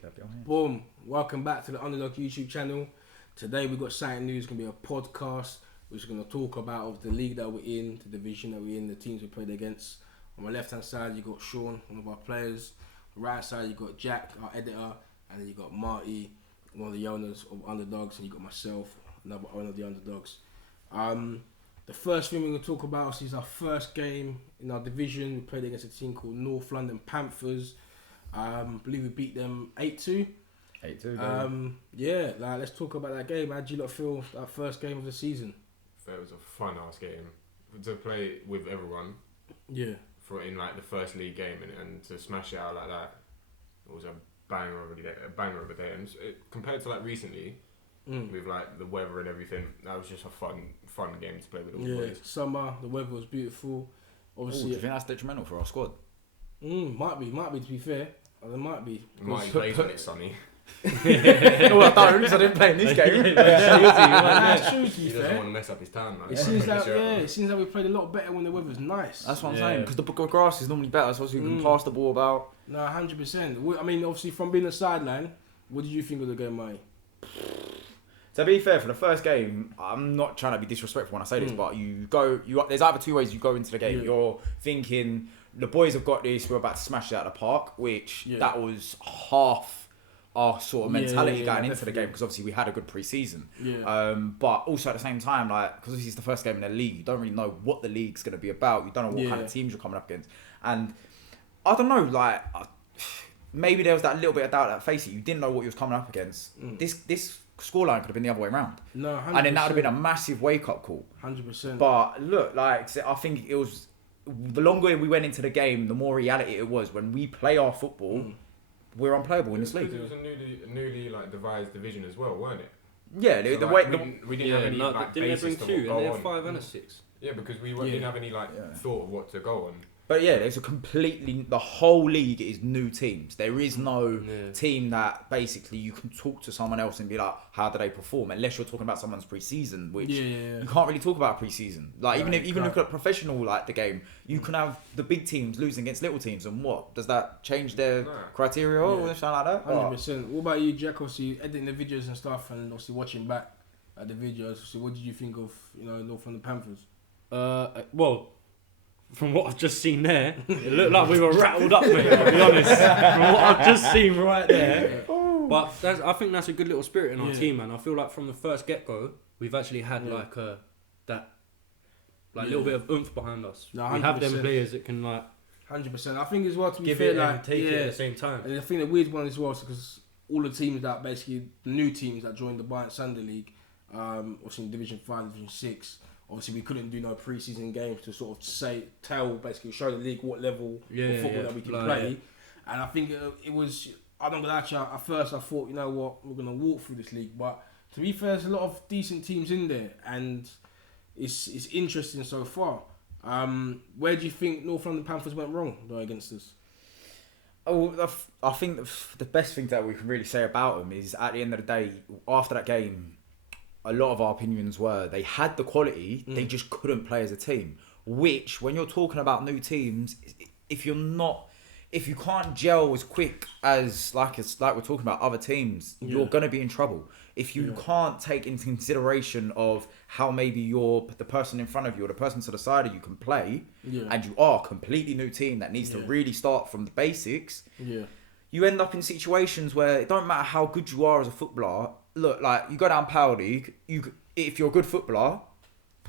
clap your hands. Boom. Welcome back to the Underdogs YouTube channel. Today we've got something new. It's going to be a podcast. We're just going to talk about the league that we're in, the division that we're in, the teams we played against. On my left hand side, you got Sean, one of our players. On the right side, you got Jack, our editor. And then you got Marty, one of the owners of Underdogs. And you got myself, another owner of the Underdogs. The first thing we're going to talk about is our first game in our division. We played against a team called North London Panthers. I believe we beat them 8-2. 8-2. Yeah, let's talk about that game. How did you lot feel that first game of the season? It was a fun ass game to play with everyone. Yeah. For in like the first league game and to smash it out like that, it was a banger of a day. And compared to like recently, with like the weather and everything, that was just a fun game to play with all the boys. Summer, the weather was beautiful. Obviously, do you think that's detrimental for our squad? Might be to be fair. There might be. Might plays when it's sunny. Well, I thought I didn't play in this game. That's true. To be He doesn't fair. want to mess up his tan, man. It seems like we played a lot better when the weather's nice. That's what I'm saying, because the grass is normally better, so you can pass the ball about. No, 100%. I mean, obviously, from being a sideline, what did you think of the game, Marty? To be fair, for the first game, I'm not trying to be disrespectful when I say this, but there's either two ways you go into the game. Yeah. You're thinking, the boys have got this, we're about to smash it out of the park, which that was half our sort of mentality going into the game, because obviously we had a good pre-season. Yeah. But also at the same time, because this is the first game in the league, you don't really know what the league's going to be about. You don't know what kind of teams you're coming up against. And I don't know, maybe there was that little bit of doubt that face it. You didn't know what you was coming up against. This scoreline could have been the other way around. No, 100%. And then that would have been a massive wake-up call. 100%. But look, I think it was... The longer we went into the game, the more reality it was. When we play our football, we're unplayable in this league. It was a newly devised division as well, weren't it? Yeah, we didn't have any didn't they basis bring to two? go And they on. had 5 and a 6. Yeah, because we didn't have any thought of what to go on. But yeah, there's the whole league is new teams. There is no team that basically you can talk to someone else and be like, how do they perform? Unless you're talking about someone's pre-season, which you can't really talk about pre-season. Even look at professional, the game, you can have the big teams losing against little teams, and what? Does that change their criteria or something like that? 100%. What about you, Jack? Obviously, editing the videos and stuff, and obviously watching back at the videos. So what did you think of, North London Panthers? Well, from what I've just seen there, it looked like we were rattled up, mate, I'll be honest. From what I've just seen right there. But I think that's a good little spirit in our team, man. I feel like from the first get-go, we've actually had little bit of oomph behind us. No, we have them players that can 100%. I think as well, to be give fair, it and take it at the same time. And I think the weird one as well is because all the teams that basically, the new teams that joined the Bayern Sunday League, obviously in Division 5, Division 6, obviously we couldn't do no pre-season games to sort of show the league what level of football that we can play. And I think it was, I'm not gonna lie to you, at first I thought, you know what, we're gonna walk through this league, but to be fair, there's a lot of decent teams in there, and it's interesting so far. Where do you think North London Panthers went wrong though against us? I think the best thing that we can really say about them is, at the end of the day, after that game, a lot of our opinions were they had the quality, they just couldn't play as a team. Which, when you're talking about new teams, if you can't gel as quick as like we're talking about other teams, you're gonna be in trouble. If you can't take into consideration of how maybe the person in front of you or the person to the side of you can play, and you are a completely new team that needs to really start from the basics, you end up in situations where it don't matter how good you are as a footballer. Look, you go down Power League, if you're a good footballer,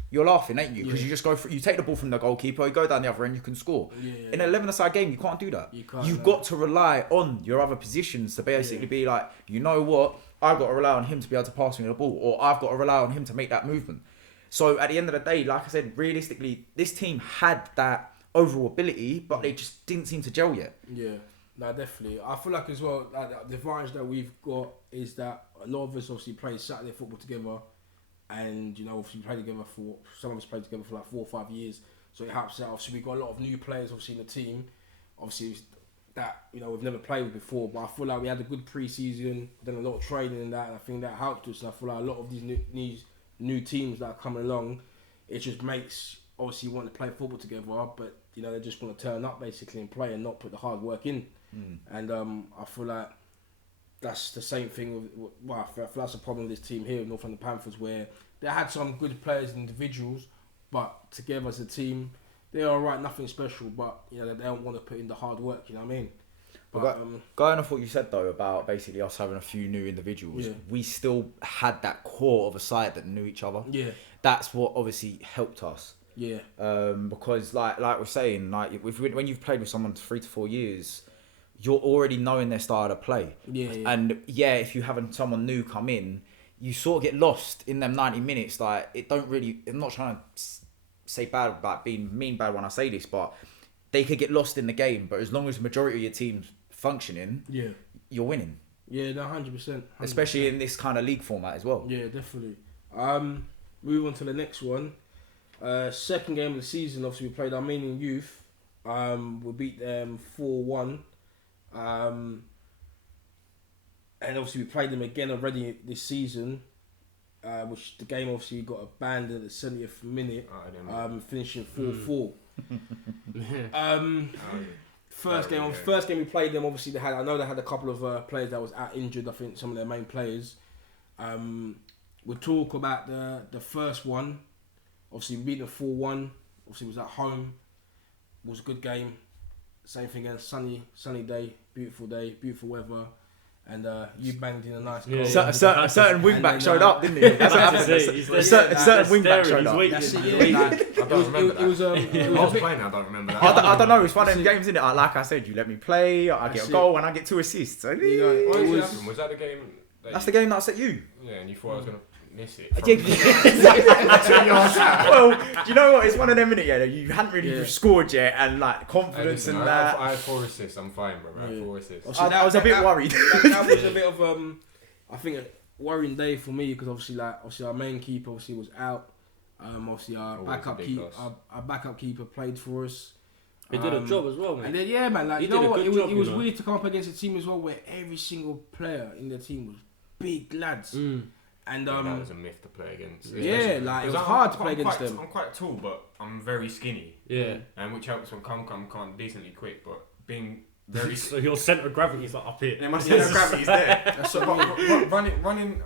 you're laughing, ain't you? Because you just you take the ball from the goalkeeper, you go down the other end, you can score. In an 11-a-side game, you can't do that. You've got to rely on your other positions to basically be like, you know what, I've got to rely on him to be able to pass me the ball, or I've got to rely on him to make that movement. So at the end of the day, like I said, realistically, this team had that overall ability, but they just didn't seem to gel yet. Yeah. No, definitely. I feel like as well, the advantage that we've got is that a lot of us obviously play Saturday football together, and obviously play together some of us played together for 4 or 5 years, so it helps out. Obviously, we've got a lot of new players obviously in the team, obviously that we've never played with before, but I feel like we had a good pre-season, done a lot of training and that, and I think that helped us. And I feel like a lot of these new teams that are coming along, it just makes obviously you want to play football together, but they just want to turn up basically and play and not put the hard work in. And I feel like that's the same thing with. Well, I feel that's a problem with this team here, Northampton Panthers, where they had some good players and individuals, but together as a team, they're alright, nothing special. But you know, they don't want to put in the hard work. You know what I mean? But, going off what you said though about basically us having a few new individuals, we still had that core of a side that knew each other. Yeah, that's what obviously helped us. Yeah. Because like we're saying, like when you've played with someone 3 to 4 years, you're already knowing their style of play. Yeah. And if you have someone new come in, you sort of get lost in them 90 minutes. Like it don't really. I'm not trying to say bad about being bad when I say this, but they could get lost in the game. But as long as the majority of your team's functioning, you're winning. Yeah, no, 100%. Especially in this kind of league format as well. Yeah, definitely. Move on to the next one. Second game of the season, obviously we played Armenian Youth. We beat them 4-1. And obviously we played them again already this season. Which the game obviously got abandoned at the 70th minute. Finishing 4-4. First game we played them. Obviously I know they had a couple of players that was out injured. I think some of their main players. We'll talk about the first one. Obviously we beat them 4-1. Obviously it was at home. It was a good game. Same thing again. Sunny day, beautiful weather. And you banged in a nice goal. A certain wing back showed up, didn't he? A certain wing back showed up. That's it, I don't remember that. I was playing, I don't remember that. I don't know, it's one of them games, isn't it? Like I said, you let me play, I get a goal and I get 2 assists. So, was that the game? That's the game that I set you. Yeah, and you thought I was going to miss it. Well, do you know what? It's one of them, innit? Yeah, you hadn't really scored yet, and like confidence and that. I had 4 assists. I'm fine, bro. I had 4 assists. I was a bit worried. That was a bit of I think a worrying day for me because obviously our main keeper obviously was out. Obviously our backup keeper played for us. He did a job as well, man. And then man, like you know what? It was weird to come up against a team as well where every single player in the team was big lads. And that was a myth to play against. It was hard to play against them. I'm quite tall, but I'm very skinny. Yeah. And which helps when come decently quick, but being very so your centre of gravity is like up here. Yeah, my centre of gravity is there. So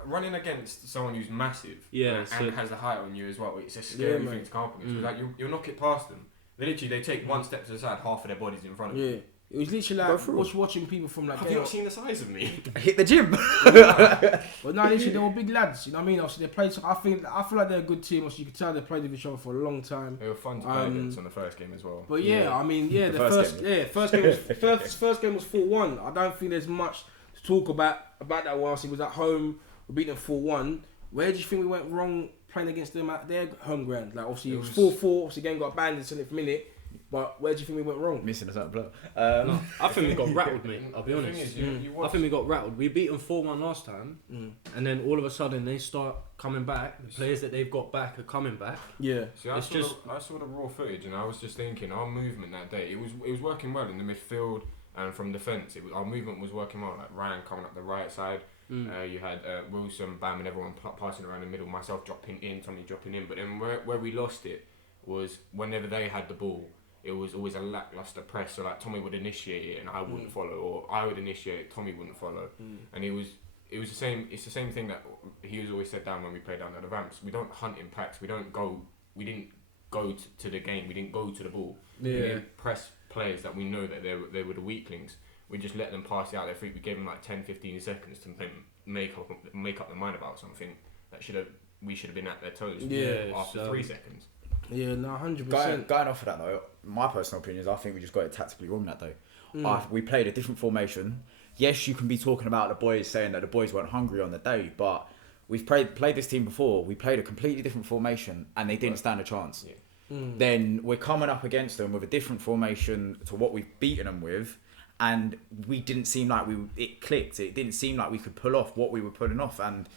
running against someone who's massive and has the height on you as well, it's a scary thing to come up against. Like you'll knock it past them. They take one step to the side, half of their body's in front of you. It was literally like watching people from like. Have you not seen the size of me? I hit the gym. But no, literally they were big lads. You know what I mean? Obviously they played. I feel like they're a good team. Obviously you could tell they played with each other for a long time. They were fun to play against on the first game as well. But I mean, the first game was 4-1. I don't think there's much to talk about that one. Obviously it was at home. We beat them 4-1. Where do you think we went wrong playing against them at their home ground? Like obviously it was 4-4. Obviously the game got abandoned in the 7th minute. But where do you think we went wrong? Missing a certain blow. No, I think we got rattled, mate. I'll be honest. I think we got rattled. We beat them 4-1 last time, and then all of a sudden they start coming back. The players that they've got back are coming back. Yeah. See, I saw the raw footage, and I was just thinking our movement that day. It was working well in the midfield and from defence. Our movement was working well. Like Ryan coming up the right side. You had Wilson, Bam, and everyone passing around the middle. Myself dropping in, Tommy dropping in. But then where we lost it was whenever they had the ball. It was always a lackluster press, so like Tommy would initiate it and I wouldn't follow, or I would initiate it, Tommy wouldn't follow, and it was the same. It's the same thing that he was always said down when we played down at the Vamps. We don't hunt in packs. We didn't go to the game. We didn't go to the ball. We didn't press players that we know that they were the weaklings. We just let them pass it out their feet. We gave them like 10-15 seconds to make up their mind about something that we should have been at their toes after 3 seconds. Yeah, no, 100%. Going off of that though, my personal opinion is I think we just got it tactically wrong that day. We played a different formation. Yes, you can be talking about the boys saying that the boys weren't hungry on the day, but we've played this team before. We played a completely different formation and they didn't stand a chance. Yeah. Then we're coming up against them with a different formation to what we've beaten them with, and we didn't seem like it clicked. It didn't seem like we could pull off what we were putting off, and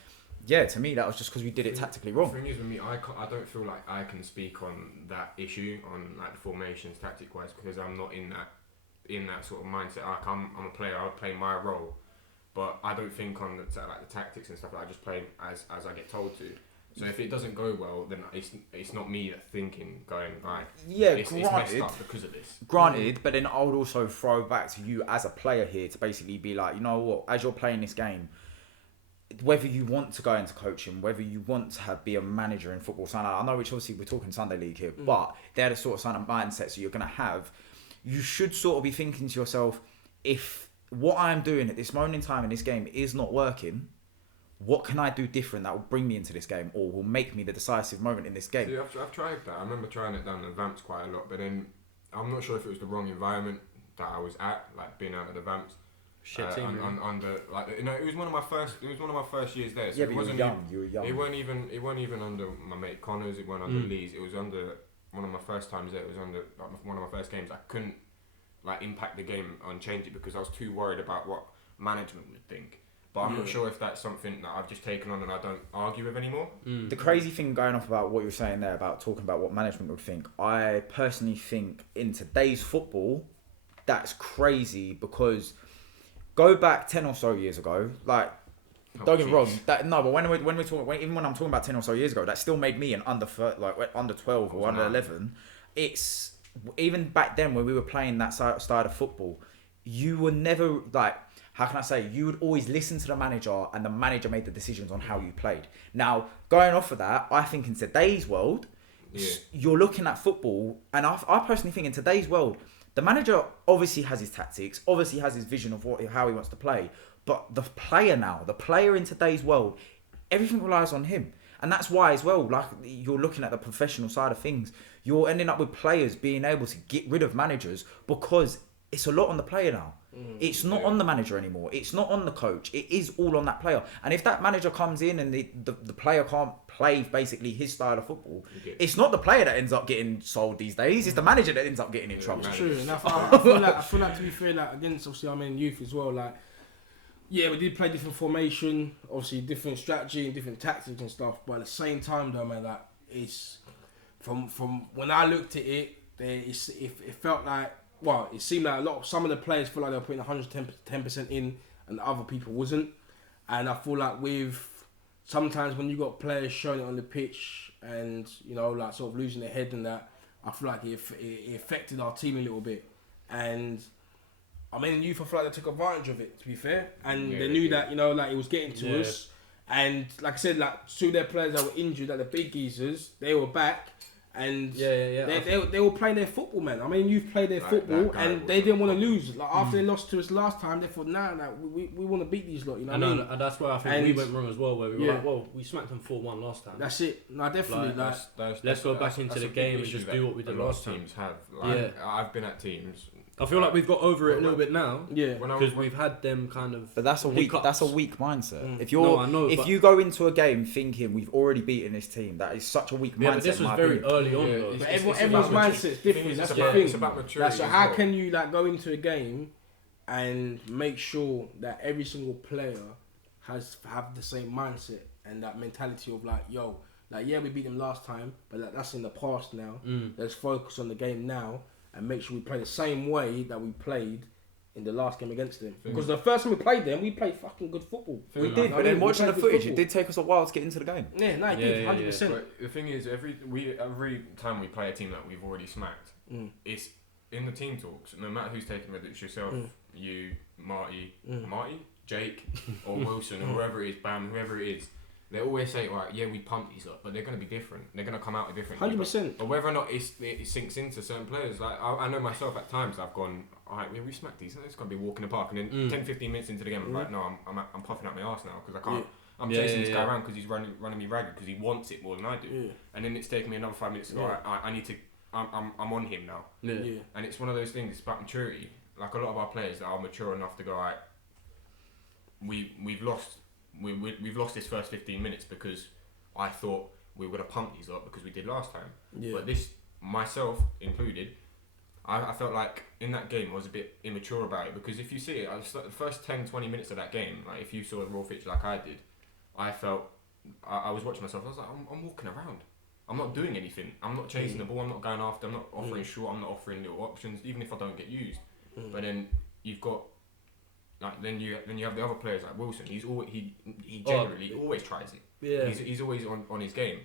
yeah, to me that was just because we did it tactically wrong. The thing is with me, I don't feel like I can speak on that issue on like the formations tactic wise because I'm not in that sort of mindset. Like I'm a player, I'll play my role, but I don't think on the tactics and stuff. I just play as I get told to. So if it doesn't go well, then it's not me that's thinking, going, right, Yeah, it's messed up because of this. Granted, but then I would also throw back to you as a player here to basically be like, you know what, as you're playing this game, whether you want to go into coaching, whether you want to be a manager in football, so I know which obviously we're talking Sunday League here, but they're the sort of mindsets you're going to have. You should sort of be thinking to yourself, if what I'm doing at this moment in time in this game is not working, what can I do different that will bring me into this game or will make me the decisive moment in this game? See, I've tried that. I remember trying it down the Vamps quite a lot, but then I'm not sure if it was the wrong environment that I was at, like being out of the Vamps. Shit team. Under like, you know, it was one of my first years there. So Yeah, it but wasn't you were young. It weren't even under my mate Connors. It weren't under Lee's. It was under one of my first times there. It was under like, one of my first games. I couldn't like impact the game and change it because I was too worried about what management would think. But I'm not sure if that's something that I've just taken on and I don't argue with anymore. The crazy thing going off about what you were saying there about talking about what management would think, I personally think in today's football, that's crazy because go back 10 or so years ago, like, don't get me wrong, but even when I'm talking about 10 or so years ago, that still made me an under 12 or under 11. It's, even back then when we were playing that style of football, you were never, like, how can I say, you would always listen to the manager and the manager made the decisions on how you played. Now, going off of that, I think in today's world, you're looking at football, and I personally think in today's world, the manager obviously has his tactics, obviously has his vision of how he wants to play, but the player in today's world, everything relies on him. And that's why as well, like, you're looking at the professional side of things, you're ending up with players being able to get rid of managers because it's a lot on the player now. It's not on the manager anymore. It's not on the coach. It is all on that player. And if that manager comes in and the player can't play basically his style of football, it's not the player that ends up getting sold these days. It's the manager that ends up getting in trouble. It's true. And I feel like to be fair, like against obviously I'm in youth as well. Like, yeah, we did play different formation, obviously different strategy and different tactics and stuff. But at the same time, though, man, like it's from when I looked at it, it felt like. Well, it seemed like some of the players feel like they were putting 110% in and other people wasn't. And I feel like sometimes when you got players showing it on the pitch and, you know, like sort of losing their head and that, I feel like it affected our team a little bit. And I mean, in youth, I feel like they took advantage of it, to be fair. And they knew that, you know, like it was getting to us. And like I said, like two of their players that were injured, like the big geezers, they were back. And they were playing their football, man. I mean, you've played their football, and they didn't want to lose. Like after they lost to us last time, they thought, nah, we want to beat these lot. You know what I mean? And that's where I think we went wrong as well. Where we were like, well, we smacked them 4-1 last time. That's it. No, definitely. Let's go back into the game and just do what we did last time. Teams have. Like, I've been at teams. I feel like we've got over it a little bit now. Yeah, because we've had them kind of. But that's a weak mindset. If you go into a game thinking we've already beaten this team, that is such a weak mindset. But this was very early on. Though. But everyone's mindset is different. That's the thing. It's about maturity. So how can you like go into a game and make sure that every single player have the same mindset and that mentality of like, yo, like yeah, we beat them last time, but like, that's in the past now. Let's focus on the game now. And make sure we play the same way that we played in the last game against them. Because the first time we played them, we played fucking good football. We did, but then watching the footage, it did take us a while to get into the game. Yeah, no, it did, 100%. But the thing is, every time we play a team that we've already smacked, it's in the team talks. No matter who's taking whether it's yourself, you, Marty, Jake, or Wilson, or whoever it is, Bam, whoever it is. They always say, right, yeah, we pumped these up, but they're going to be different. They're going to come out different. 100%. But whether or not it sinks into certain players, like I know myself at times, I've gone, all right, we smacked these. It's going to be a walk in the park. And then 10, 15 minutes into the game, I'm like, no, I'm puffing up my arse now because I can't. I'm chasing this guy around because he's running me ragged because he wants it more than I do. Yeah. And then it's taking me another 5 minutes to go, all right, I need to, I'm on him now. Yeah. And it's one of those things, it's about maturity. Like a lot of our players that are mature enough to go, all right, we've lost this first 15 minutes because I thought we would have pumped these up because we did last time. Yeah. But this, myself included, I felt like in that game I was a bit immature about it because if you see it, the first 10-20 minutes of that game, like if you saw the raw footage like I did, I felt, I was watching myself, I was like, I'm walking around. I'm not doing anything. I'm not chasing the ball, I'm not going after, I'm not offering short, I'm not offering little options, even if I don't get used. But then you've got, like then you have the other players like Wilson. He generally always tries it. Yeah. He's always on his game.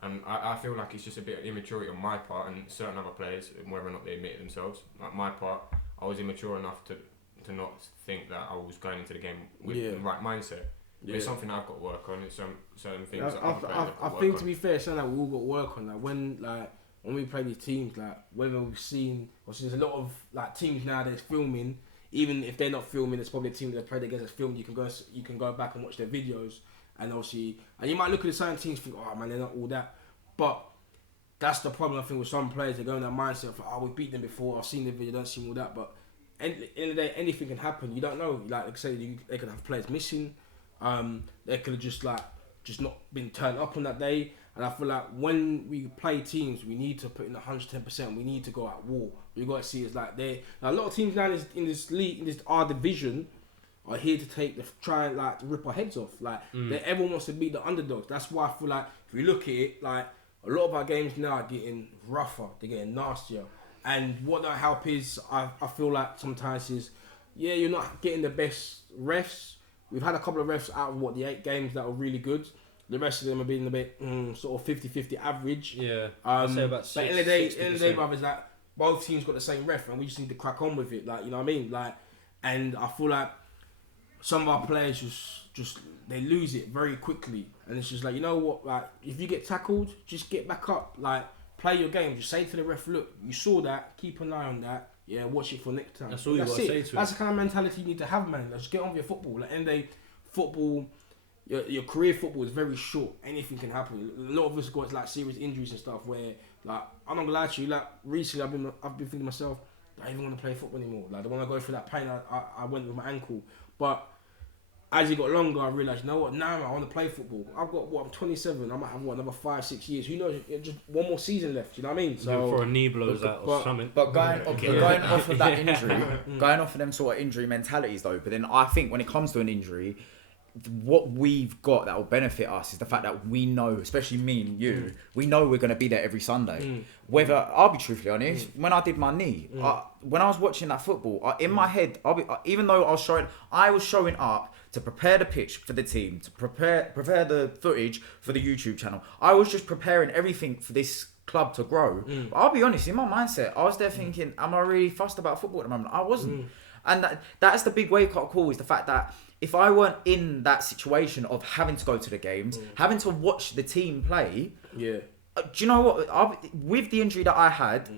And I feel like it's just a bit of immaturity on my part and certain other players, whether or not they admit it themselves. Like my part, I was immature enough to not think that I was going into the game with the right mindset. Yeah. It's something I've got to work on. It's certain things that other players have got to work think on. To be fair, it's something that we all got to work on. Like when we play these teams, like whether we've seen, obviously there's a lot of like teams nowadays filming. Even if they're not filming, there's probably a team that played against us filmed. You can go back and watch their videos, and obviously, and you might look at the certain teams and think, oh man, they're not all that. But that's the problem I think with some players. They go in that mindset of, oh, we beat them before. I've seen the video, don't seem all that. But at the end of the day, anything can happen. You don't know. Like I say, they could have players missing. They could have just not been turned up on that day. And I feel like when we play teams, we need to put in 110%. We need to go at war. We got to see it's like a lot of teams now in this league, in this our division, are here to try and like rip our heads off. Like everyone wants to beat the underdogs. That's why I feel like if we look at it, like a lot of our games now are getting rougher. They're getting nastier. And what that help is, I feel like sometimes is, you're not getting the best refs. We've had a couple of refs out of the 8 games that are really good. The rest of them have been a bit sort of 50-50 average. Yeah, I'd say about 60%. But in the day, brothers, like both teams got the same ref, and we just need to crack on with it. Like, you know what I mean? Like, and I feel like some of our players just they lose it very quickly, and it's just like, you know what? Like, if you get tackled, just get back up. Like, play your game. Just say to the ref, look, you saw that. Keep an eye on that. Yeah, watch it for next time. That's all you got to say to him. That's the kind of mentality you need to have, man. Let's get on with your football. Like, end of the day, football. Your career football is very short. Anything can happen. A lot of us got like serious injuries and stuff. Where like I'm not gonna lie to you. Like recently, I've been thinking to myself, I don't even want to play football anymore. Like the one I go through that pain, I went with my ankle. But as it got longer, I realised, you know what? Now I want to play football. I've got I'm 27. I might have another 5-6 years. Who knows? Just one more season left. You know what I mean? So for a knee blows out or something. But going off of that injury, going off of them sort of injury mentalities though. But then I think when it comes to an injury, what we've got that will benefit us is the fact that we know, especially me and you, we know we're going to be there every Sunday. Whether, I'll be truthfully honest, when I did my knee, when I was watching that football, in my head, even though I was showing up to prepare the pitch for the team, to prepare the footage for the YouTube channel. I was just preparing everything for this club to grow. But I'll be honest, in my mindset, I was there thinking, am I really fussed about football at the moment? I wasn't. And that's the big wake-up call, is the fact that if I weren't in that situation of having to go to the games, having to watch the team play, do you know what? With the injury that I had,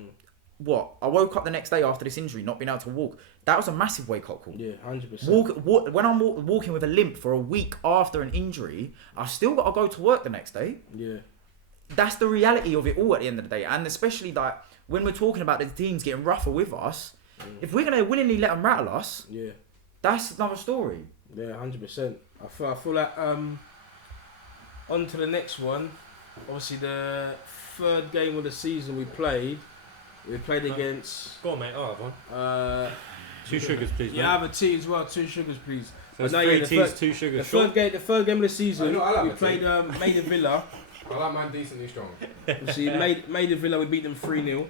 I woke up the next day after this injury, not being able to walk. That was a massive wake-up call. Yeah, 100%. When I'm walking with a limp for a week after an injury, I still got to go to work the next day. Yeah. That's the reality of it all at the end of the day. And especially like when we're talking about the teams getting rougher with us, if we're going to willingly let them rattle us, that's another story. Yeah, 100%. I feel like on to the next one. Obviously, the third game of the season we played against. Go on, mate. I'll have one. 2 sugars, please. Yeah, I have a tea as well. 2 sugars, please. So it's 3 teas, 2 sugars. The third game of the season, we played Maiden Villa. I like mine decently strong. Obviously, Maiden Villa, we beat them 3-0.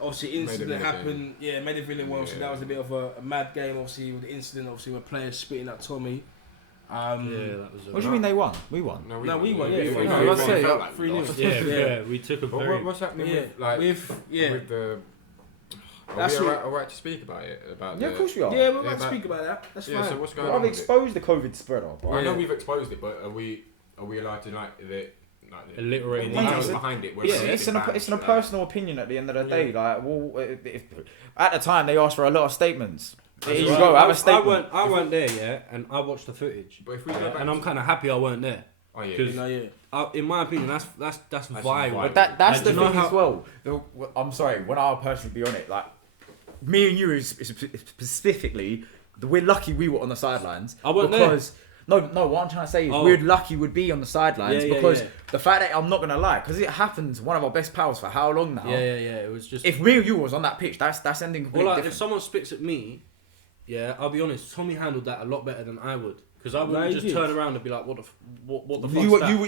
Obviously, incident happened. Yeah, Maiden Villa won. So that was a bit of a mad game. Obviously, with the incident, where players spitting at Tommy. That was. What do you mean they won? We won. No, we won. Yeah, 3-0. We took a very. What's happening with the? That's are we alright to speak about it? Of course we are. Yeah, we're about to speak about that. That's fine. So what's going on? I've exposed the COVID spreader. I know we've exposed it, but are we allowed to alliterate the details behind it? It's a personal opinion at the end of the day. Like, at the time they asked for a lot of statements. There you go. Have a statement. I weren't there yet, and I watched the footage. But if we go back, and I'm kind of happy I weren't there. Oh yeah. In my opinion, that's viral. But that's the thing as well. I'm sorry. When I'll personally be on it, like me and you specifically, we're lucky we were on the sidelines. I wasn't because there. No. What I'm trying to say is we're lucky we'd be on the sidelines because the fact that I'm not gonna lie, because it happens. One of our best pals for how long now? Yeah. It was just if me and you was on that pitch, that's ending completely different. If someone spits at me, I'll be honest. Tommy handled that a lot better than I would. Because I wouldn't just turn around and be like, what the fuck is that? You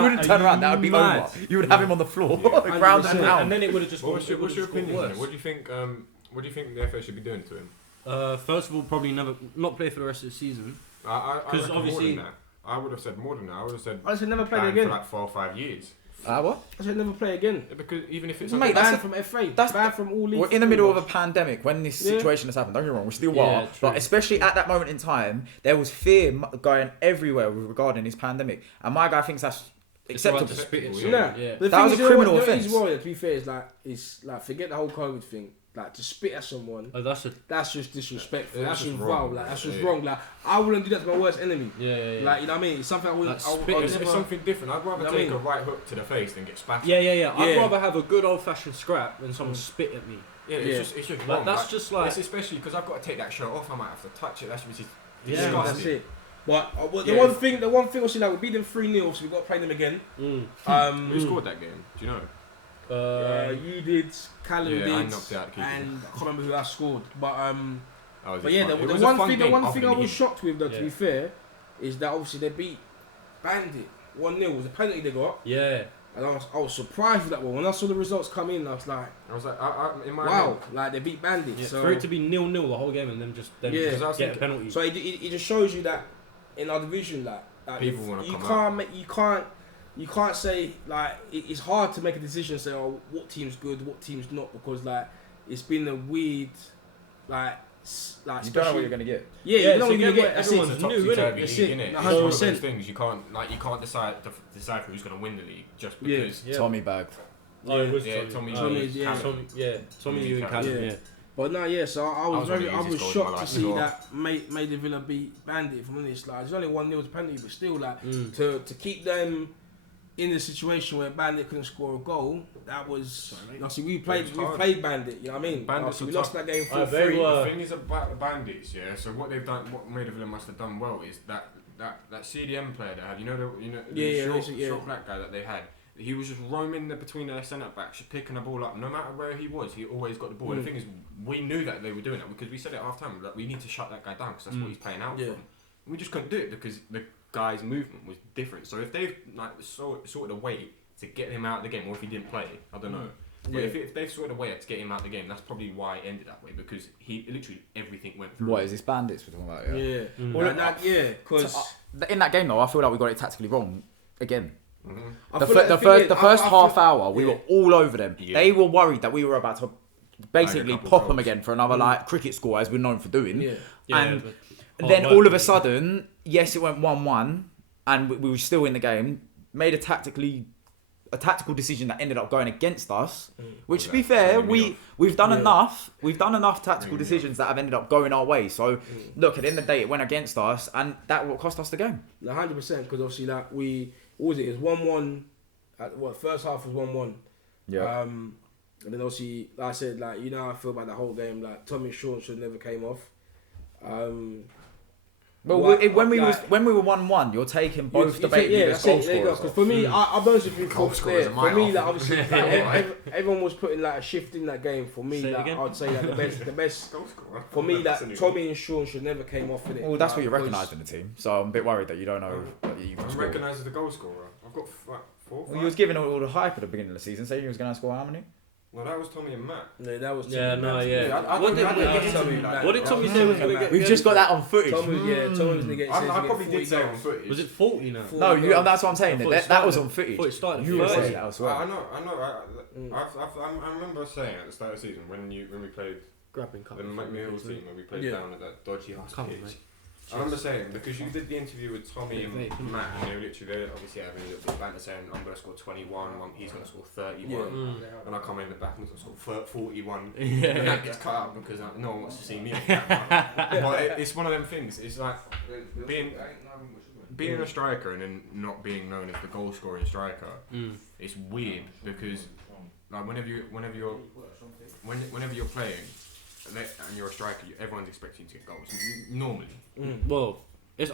wouldn't turn around, that would be over. You would have him on the floor, ground and pound. And then it would have just What's your opinion? What do you think the FA should be doing to him? First of all, probably not play for the rest of the season. Because obviously, I would have said more than that. I would have said. I said never play banned again. for like 4 or 5 years. What? I said never play again. Because even if it's Mate, Banned from FA. that's banned from all leagues. We're in the middle of a pandemic when this Yeah. situation has happened. Don't get me wrong, we still Yeah, are. true. But especially at that moment in time, there was fear going everywhere regarding this pandemic. And my guy thinks that's acceptable. to spit it. Yeah. Nah, Yeah. the That thing was is, a you know criminal what, offence. As well, to be fair, is like forget the whole COVID thing. Like to spit at someone, Oh, that's just disrespectful. Yeah, that's that's just just foul. wrong. Like that's just Yeah. wrong. Like I wouldn't do that to my worst enemy. Yeah. Like you know what I mean? It's something I wouldn't. Like, I would spit- It's never- something different. I'd rather I take mean- a right hook to the face than get spattered. Yeah. I'd Yeah. rather have a good old fashioned scrap than someone spit at me. Yeah, Yeah. it's just Like, wrong. that's just like- it's especially because I've got to take that shirt off. I might have to touch it. That's just Yeah, disgusting. That's it. But the Yeah. one thing, obviously, like we beat them 3-0, so we got to play them again. Who scored that game? Do you know? You did, Callum Yeah, did, I knocked out keeper. and I can't remember who else scored. But It yeah, was the a one fun thing, game I other was than shocked with, though, to Yeah. be fair, is that obviously they beat Bandit 1-0. It was a penalty they got, Yeah. and I was surprised with that one. When I saw the results come in, I was like, in my wow, head, like they beat Bandit. Yeah, So for it to be 0-0 the whole game and then just Yeah. just Because I was get a thinking- penalty. So it just shows you that in our division, like People wanna you come can't make you can't say like it's hard to make a decision and say what team's good, what team's not, because like it's been a weird like You don't know especially- what you're gonna get. Yeah, Yeah, you know so what you're gonna get get. That's everyone's it. it's new, a innit? topsy-turvy That's league, it. innit? 100%. It's one of those things you can't decide who's gonna win the league just Yeah. because. Yeah. Tommy bagged. Oh, it was Yeah, Tommy. Tommy, yeah. Tommy, you and Callum, Yeah. yeah. But no, yeah. So I was one of very, the I was easiest goals of my shocked to life see as well. that made the Villa beat Bandit. If I'm honest, like it's only 1-0 to penalty, but still, like Mm. to keep them in the situation where Bandit couldn't score a goal, that was. See, we played Bandit. You know what I mean? Bandits So we are lost tough. that game Oh, 4-3. very well. The thing is about the Bandits, yeah. So what they've done, what Maida Villa must have done well is that CDM player they had. You know the short black guy that they had. He was just roaming between their centre backs, just picking the ball up. No matter where he was, he always got the ball. And the thing is, we knew that they were doing that because we said it at half time that we need to shut that guy down because that's what he's playing out from. We just couldn't do it because the guy's movement was different. So if they've sorted a way to get him out of the game, or if he didn't play, I don't know. But if they've sorted a way to get him out of the game, that's probably why it ended that way because he literally everything went through. What is this Bandits we're talking about? Yeah. Yeah. Well, Because In that game though, I feel like we got it tactically wrong again. Mm-hmm. The first half hour, we were all over them. Yeah. They were worried that we were about to basically couple pop them goals. again for another like cricket score, as we're known for doing. Yeah. And but then hard all work, of a yeah. sudden, yes, it went 1-1, and we were still in the game. Made a tactical decision that ended up going against us. Which, to be fair, we've done enough. We've done enough tactical decisions that have ended up going our way. So, look, at the end of the day, it went against us, and that will cost us the game. 100%, because obviously like what was it? It was 1-1. First half was 1-1. Yeah. And then obviously, like I said, like you know how I feel about the whole game. Like Tommy Shaw should never came off. Well, when we were 1-1, you're taking both the biggest goal scorers. Because for me, I've noticed if you Goal for scorers are me, my like half. obviously, like, everyone was putting like a shift in that game. For me, Say it like, again? I'd say that the best Goal scorer. for me, That's that a new Tommy and Sean should never came off in it. Well, that's what you because- recognised in the team. So I'm a bit worried that you don't know that you can I'm score. recognised as the goal scorer. I've got 4. Well, you was giving all the hype at the beginning of the season, saying you was going to score how many? Well, that was Tommy and Matt. No, that was Yeah, Tommy, no, man. yeah. I What did- didn't get into Tommy, it like man. What did that. Tommy say was going to get? We've just got that on footage. Tommy was gonna get. I probably did say it on goals. footage. Was it 40 now? No, that's what I'm saying. I thought That, it that was started- on footage. I thought it started You were 30. saying that as well. I know. I remember saying at the start of the season when we played Grabbing cup. the Mill team when we played down at that dodgy ass Come on, pitch. mate. I remember saying because you did the interview with Tommy and Yeah, Matt, and they were literally there, obviously having a little bit of banter saying I'm going to score 21, he's going to score 31, and I come in the back and score 41. And that gets cut out because no one wants to see me. But it's one of them things. It's like being a striker and then not being known as the goal scoring striker. It's weird because like whenever you're playing. And you're a striker, everyone's expecting you to get goals. Normally. Well,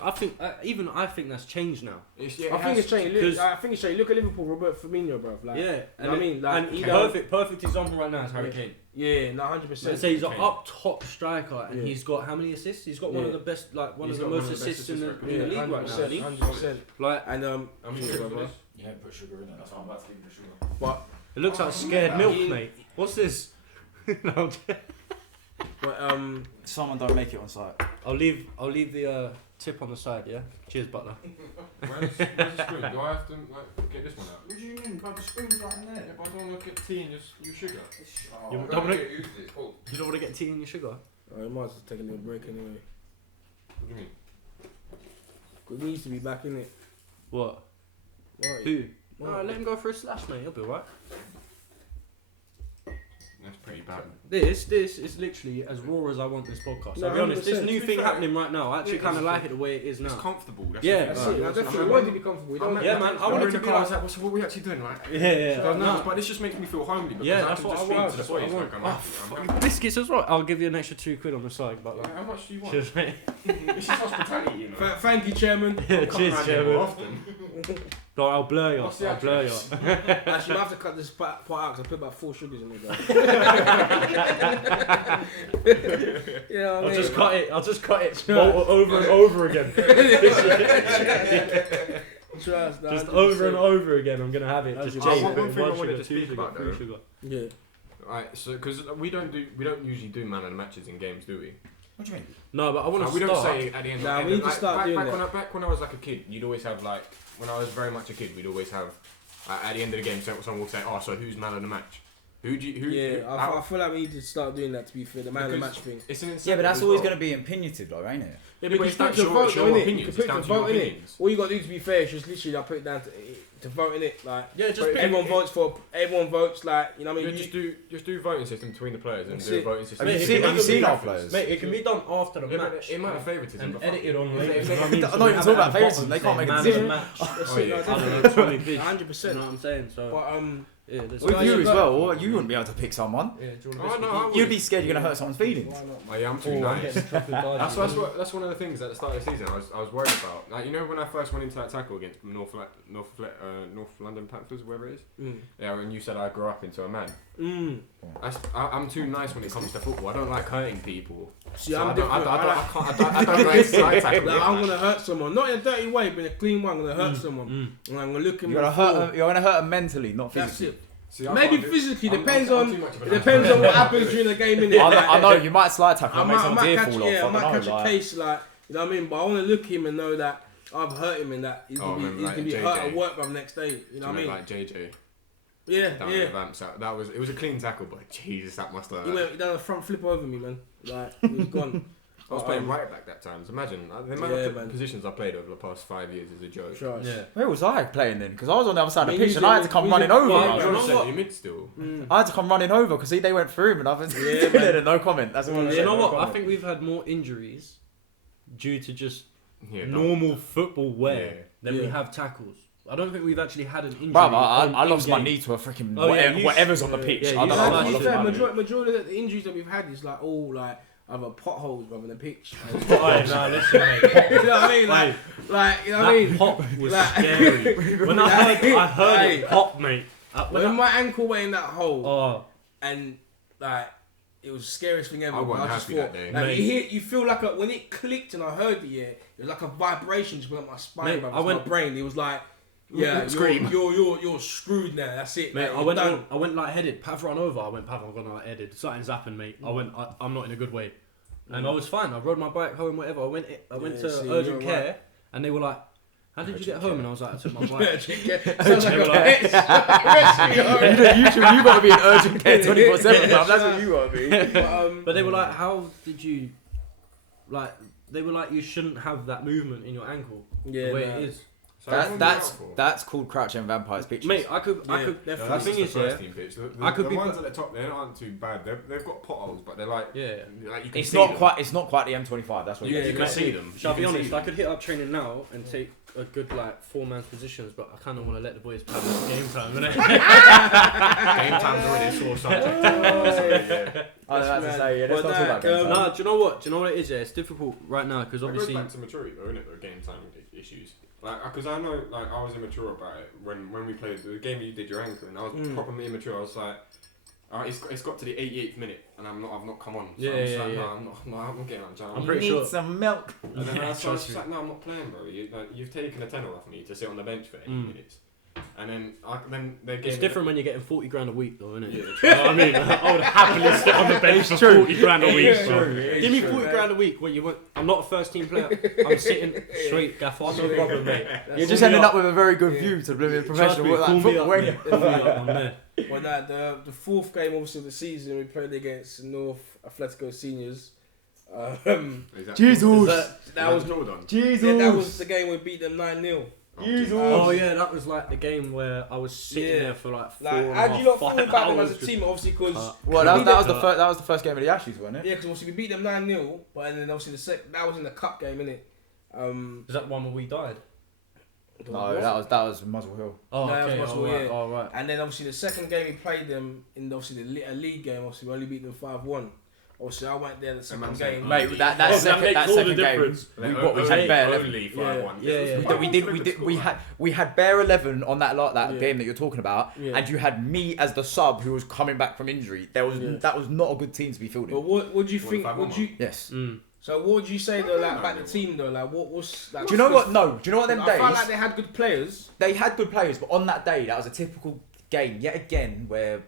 I think that's changed now. I think it's changed. I think it's changed. Look at Liverpool, Roberto Firmino, bro. Like, Yeah, you know what I mean, like, and perfect example right now is Harry Kane. Yeah, no, 100%. Let's say he's an up top striker and he's got how many assists? He's got one of Yeah. the best, like one He's of the got one most of the best assists in the assists league right now. 100%, hasn't 100%. he? Like, And I'm here, bro. You don't put sugar in it, that's why I'm about to leave the sugar. but it looks like scared milk, mate. What's this? No, but Someone don't make it on site. I'll leave the tip on the side, yeah? Cheers, Butler. Where's the spoon? Do I have to like get this one out? What do you mean? But the spoon's right in Yeah, there. but I don't want to get tea and just use sugar. You I don't wanna- get used to it. Oh, You don't want to get tea in your sugar? I might as well take a little break anyway. what do you mean? Because we used to be back in it. What? Right. Who? No, let him go for a slash, mate. He'll be alright. That's pretty bad. This is literally as raw as I want this podcast. No, I'll be honest, this 100%. new To be thing fair, happening right now, I actually yeah, kind of it's- like it the way it is It's now. comfortable. That's Yeah, the That's thing. it. I definitely want to be comfortable. We don't. Yeah, man, I wanted to be like, like- what are we actually doing? Like, Yeah, yeah. I was No. nervous, but this just makes me feel homely. Because Yeah, I that's can what just I want, feed to that's the what I boys, want. like, Oh, I'm happy. Biscuits as well. I'll give you an extra £2 on the side, but How much do you want? cheers, mate. This is hospitality, you know. Thank you, Chairman. Yeah, Come cheers, around here Chairman. more often. No, I'll blur you. What's the I'll blur you. Actually, I have to cut this part out because I put about 4 sugars in it, guys. You know what I I'll mean? just cut it. I'll just cut it over and over again. Trust, Just 100%. over and over again. I'm gonna have it. Just One change thing it. I One wanted sugar, to two speak sugar, about, three though. sugar. Yeah. Right, so because we don't usually do man of the matches in games, do we? What do you mean? No, but I want to We start. don't say at the end. Nah, of we need to like, start doing that. Back when I was like a kid, you'd always have like when I was very much a kid, we'd always have at the end of the game, someone would say, "Oh, so who's man of the match? Who do you?" Who, Yeah, who, I feel like we need to start doing that, to be fair, the man of the Because match thing. It's an Yeah, incentive but that's as always well. going to be opinionative, though, ain't it? Yeah, but but it's you down put to the your vote, though, innit? opinions, You it's put down the to your vote, innit? opinions. All you got to do, to be fair, is just literally, I put it down to vote, innit? Like, Yeah, just everyone votes for, everyone votes, like, you know what I Yeah, mean? just do voting system between the players and That's do a it. voting system. Mate, Have it you can seen, have you even seen be our like- players? Mate, it can be done after the Yeah, but match. it might have favouritism. And but fuck edited it. on later. If you know they- what I mean? I'm So not we even have talking it about at the favouritism, bottom they can't saying make a man of decision. the match. That's Oh, it, yeah. no, I don't know, definitely. 20 pitch. 100%. You know what I'm saying? So But, yeah, there's With So you you as got- well, you wouldn't be able to pick someone. Yeah, do you Oh, want no, a I biscuit? would. You'd be scared you're going to hurt someone's feelings. why not? Oh, yeah, I'm too Oh, I'm nice. getting chocolate That's dodgy. that's one of the things at the start of the season I was worried about. Like, you know, when I first went into that tackle against North London Panthers, wherever it is. Mm. Yeah, when you said I grew up into a man. Mm. I'm too nice when it comes to football. I don't like hurting people. See, So I'm I don't different. I don't like slide tackle. Like, I'm gonna hurt someone, not in a dirty way, but in a clean way. I'm gonna hurt someone, and I'm gonna look him. You're going to hurt them mentally, not That's physically. it. See, I Maybe can't do- physically, I'm depends too on much of a it nice depends guy. on what happens during the game. Innit? I know, you might slide tackle I and make might someone's ear catch, fall off. yeah, I might don't catch know, a like- case, like, you know what I mean. But I want to look him and know that I've hurt him and that he's Oh, gonna man, be, like hurt JJ. at work by the next day. You know what I mean? Like JJ Yeah, down yeah. the vamps out. It was a clean tackle, but Jesus, that must have. He done a front flip over me, man. Like he was gone. I was playing right back that time. So imagine the amount Yeah, of man. positions I played over the past 5 years is a joke. Trust. Yeah. Where was I playing then? Because I was on the other side of Me the pitch and using- I had to come we running using- over. well, bruv. You're you not know saying what? you mid still. Mm. I had to come running over because they went through him and I was Yeah, no comment. That's all I'm Yeah, saying. You know no what? I comment. think we've had more injuries due to just Yeah, normal football wear Yeah. than we Yeah. have tackles. I don't think we've actually had an injury. Bruv, on I lost my in-game. knee to a freaking Oh, yeah, you- whatever's on the pitch. yeah, I you don't know. slashed I To be lost fair, my knee. majority of the injuries that we've had is like all like either potholes, brother, in the pitch. Alright, nah, listen, mate. You know what I mean? Like, you know what I mean? That pop was Like- scary. When I heard Hey. it pop, mate. When my ankle went in that hole, Oh, and like it was the scariest thing ever. I but wasn't just happy thought, that day. like, Mate. you feel like when it clicked and I heard it, yeah, it was like a vibration just went up my spine, Mate, bruv, I to went- my brain. It was like, yeah, Scream. you're screwed now. That's it, mate, like, you're I went light-headed. Pav ran over. I went, Pav, I'm gonna light-headed. Something's happened, mate. I'm not in a good way. And I was fine. I rode my bike home, whatever. I went Yeah, to see, urgent you're care, right. and they were like, "How did you get home?" And I was like, "I took my bike." Sounds like a bitch. You got to be in urgent care 24/7. That's what you got to be. But they were like, "How did you?" Like, they were like, "You shouldn't have that movement in your ankle Yeah, the way nah. it is." So how long were you out for? That's called crouching vampires pitches. Mate, I could. Yeah, No, definitely. that's thing the is, first yeah, team pitch. I could the be ones put- at the top, they aren't too bad. They've got potholes, but they're like, Yeah. like you can It's see not them. quite. It's not quite the M25. That's what You, Yeah, you can mate. see them. Shall I You be can see honest? I them. could hit up training now and take a good like 4-man's positions, but I kind of want to let the boys play this game time, innit? Game time's already a sore subject. I was about to say, yeah, let's But not talk about that, game time. Nah, do you know what? Do you know what it is? Yeah, it's difficult right now because It goes obviously. back to maturity, though, innit? The game time issues. Like, because I know, like, I was immature about it when we played the game. You did your ankle, and I was properly immature. I was like, it's got to the 88th minute, and I've not come on. So Yeah, I'm just yeah, like, yeah. no, I'm not getting on. I'm You pretty need sure- some milk. And then Yeah, I was trust just me. like, no, I'm not playing, bro. You've taken a tenner off me to sit on the bench for 8 minutes. And then they gave It's different when you're getting 40 grand a week, though, isn't it? Yeah, You know what I mean? I would happily sit on the bench for 40 grand a week. Bro. Give me 40 grand a week. What you want? I'm not a first team player. I'm sitting straight, Gaffer. No problem, mate. You're just ending up with a very good view to the professional football. Well, the fourth game, obviously, of the season, we played against North Atletico Seniors. Jesus! That was Jordan. Jesus! Yeah, that was the game we beat them 9-0. Jesus! Oh yeah, that was like the game where I was sitting there for like 4.5 how do you not feel hours. about them as a team? Obviously, because Well, that was the first game of the Ashes, wasn't it? yeah, because obviously we beat them 9-0, but then obviously that was in the cup game, innit? Is that one where we died? No, that was Muswell Hill. Oh, No, okay. that was Muswell, yeah. All right. And then obviously the second game we played them in obviously a league game. Obviously we only beat them 5-1. Obviously I went there the second game. Mate, that second game, we had bare 11. Only 5-1. We had bare 11 on that game that you're talking about, Yeah. and you had me as the sub who was coming back from injury. That was not a good team to be fielding. But what do you think? Yes. So what would you say though, like about the team though, like what was? Like, Do you know what? No. Do you know what? Them I days. felt like they had good players. They had good players, but on that day, that was a typical game yet again where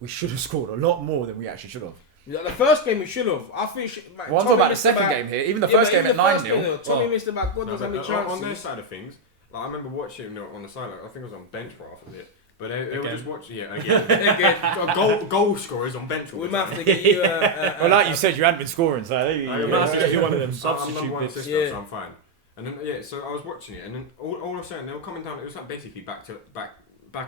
we should have scored a lot more than we actually should have. Yeah, the first game we should have. I think. Well, I'm talking about the second game here. Even the first game at 9-0. Tommy missed about God knows how many chances. On their side of things, like, I remember watching on the sideline. I think it was on bench for half of it. But they were just watching, again. Goal scorers on bench. We might have to get you. Well, like you said, you hadn't been scoring, so there you go. I might have to get you one of them I'm substitute number one bits. assistant, so I'm fine. And then so I was watching it, and then all of a sudden they were coming down. It was like basically back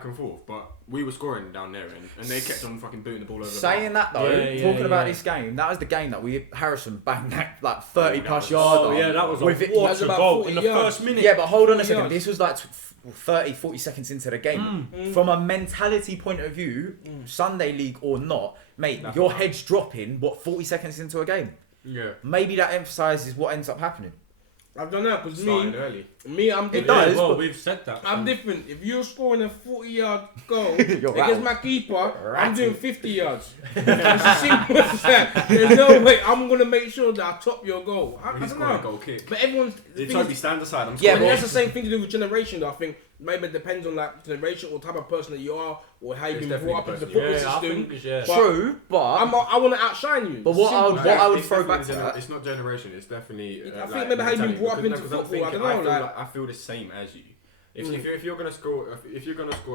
and forth, but we were scoring down there, and they kept on fucking booting the ball over. Saying that though, talking about this game, that was the game that Harrison banged that like 30 plus yards. Oh yeah, that was With it- what a about goal 40 in the yards. first minute. Yeah, but hold on a second. yards. This was like 30, 40 seconds into the game. From a mentality point of view, Sunday League or not, mate, your head's dropping, 40 seconds into a game? Yeah. Maybe that emphasises what ends up happening. I don't know, because Started early. I'm different. It does. Well, but- we've said that. I'm different. If you're scoring a 40-yard goal You're against rattled. my keeper, I'm Rattled. doing 50 yards. It's as simple as that. There's no way I'm going to make sure that I top your goal. I He's don't scoring a know. goal kick. But everyone's... the thing Toby, is- stand aside. I'm Yeah, but scoring. that's the same thing to do with generation, though. I think maybe it depends on like generation or type of person that you are, or how you've It's been brought up into the definitely football I system. think it's, yeah. But True, but I want to outshine you. But what Simple. what I would It's throw back definitely to that. It's not generation. It's definitely. I think maybe how you've been brought up into because I'm football, I don't thinking, know, I feel the same as you. Mm. If you're gonna score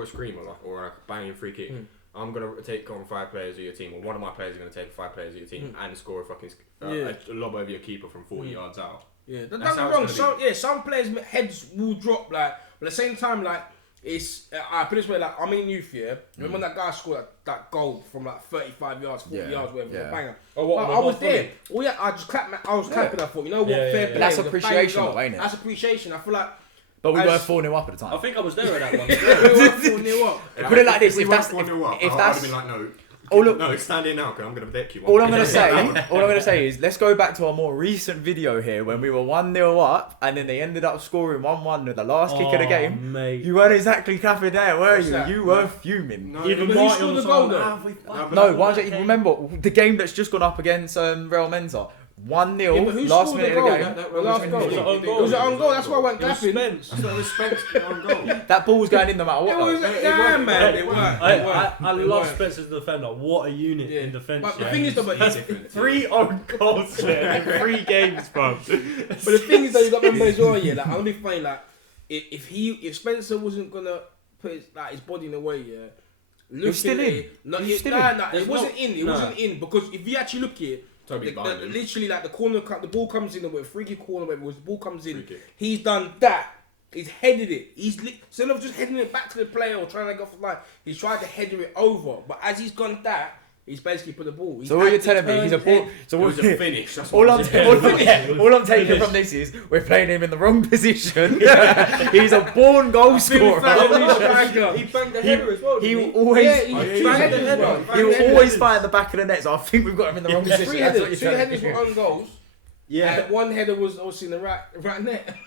a screamer or a banging free kick, I'm gonna take on 5 players of your team, or one of my players is gonna take 5 players of your team and score a fucking a lob over your keeper from 40 yards out. Yeah, That's don't how get me it's wrong. gonna Some players' heads will drop, like, but at the same time, like, it's I put it this way, like, I'm in youth, yeah. Remember that guy scored that goal from like 35 yards, 40 yards, whatever, it was a banger. Oh, what, I was there. Oh yeah, I just clapped. I was clapping. I thought, you know what, fair play. That's it was a bang appreciation, goal. though, ain't it? That's appreciation. I feel like. But we As- were 4-0 up at the time. I think I was there at that one. we were 4-0 up. Put it like this: we if went that's 4-0 up, if I'd that's have been like, no. Oh, look. No, stand here now, because I'm gonna deck you. all I'm gonna say is let's go back to a more recent video here when we were 1-0 up and then they ended up scoring 1-1 with the last kick of the game. Mate. You weren't exactly clapping there, were What's you? that? You were fuming. No, Even But who Martin scored on the the goal, side. though? No, why don't you remember the game that's just gone up against Real Mensa? 1-0, Yeah, but who last scored minute the of goal? the game. The last goal. Was it on goal? It was on goal. That's why I went It was clapping. Spence. That's not respect on goal. That ball was going in no matter what. It was though. nah, man. It weren't. I It love weren't. Spence as a defender. What a unit in defence. But the thing is, though, but That's it's- 3 own goals in 3 games, bro. But the thing is that you got to remember as well, yeah. Like, I'm gonna be funny. Like, if Spencer wasn't gonna put his body in the way, yeah. Look was still at in. it. No, He was still nah, in. nah, it wasn't in. It wasn't in because if you actually look at it, Toby's behind him. literally like the corner, the ball comes in, or whatever, free kick corner, whatever it was, the ball comes in. Free kick. He's done that. He's headed it. Instead of just heading it back to the player or trying to go for the line, he's tried to header it over. But as he's gone that, he's basically put the ball. He's So what had you're to telling me, turn he's a his head. ball. So It what? was a finish. That's All what I'm, all I'm taking from this is we're playing him in the wrong position. He's a born goal scorer. He banged the header as well. He will always, he banged the header. he will always find the back of the net. So I think we've got him in the wrong position. Three That's what headers, you're two telling headers me. were on goals. Yeah. And one header was obviously in the right net.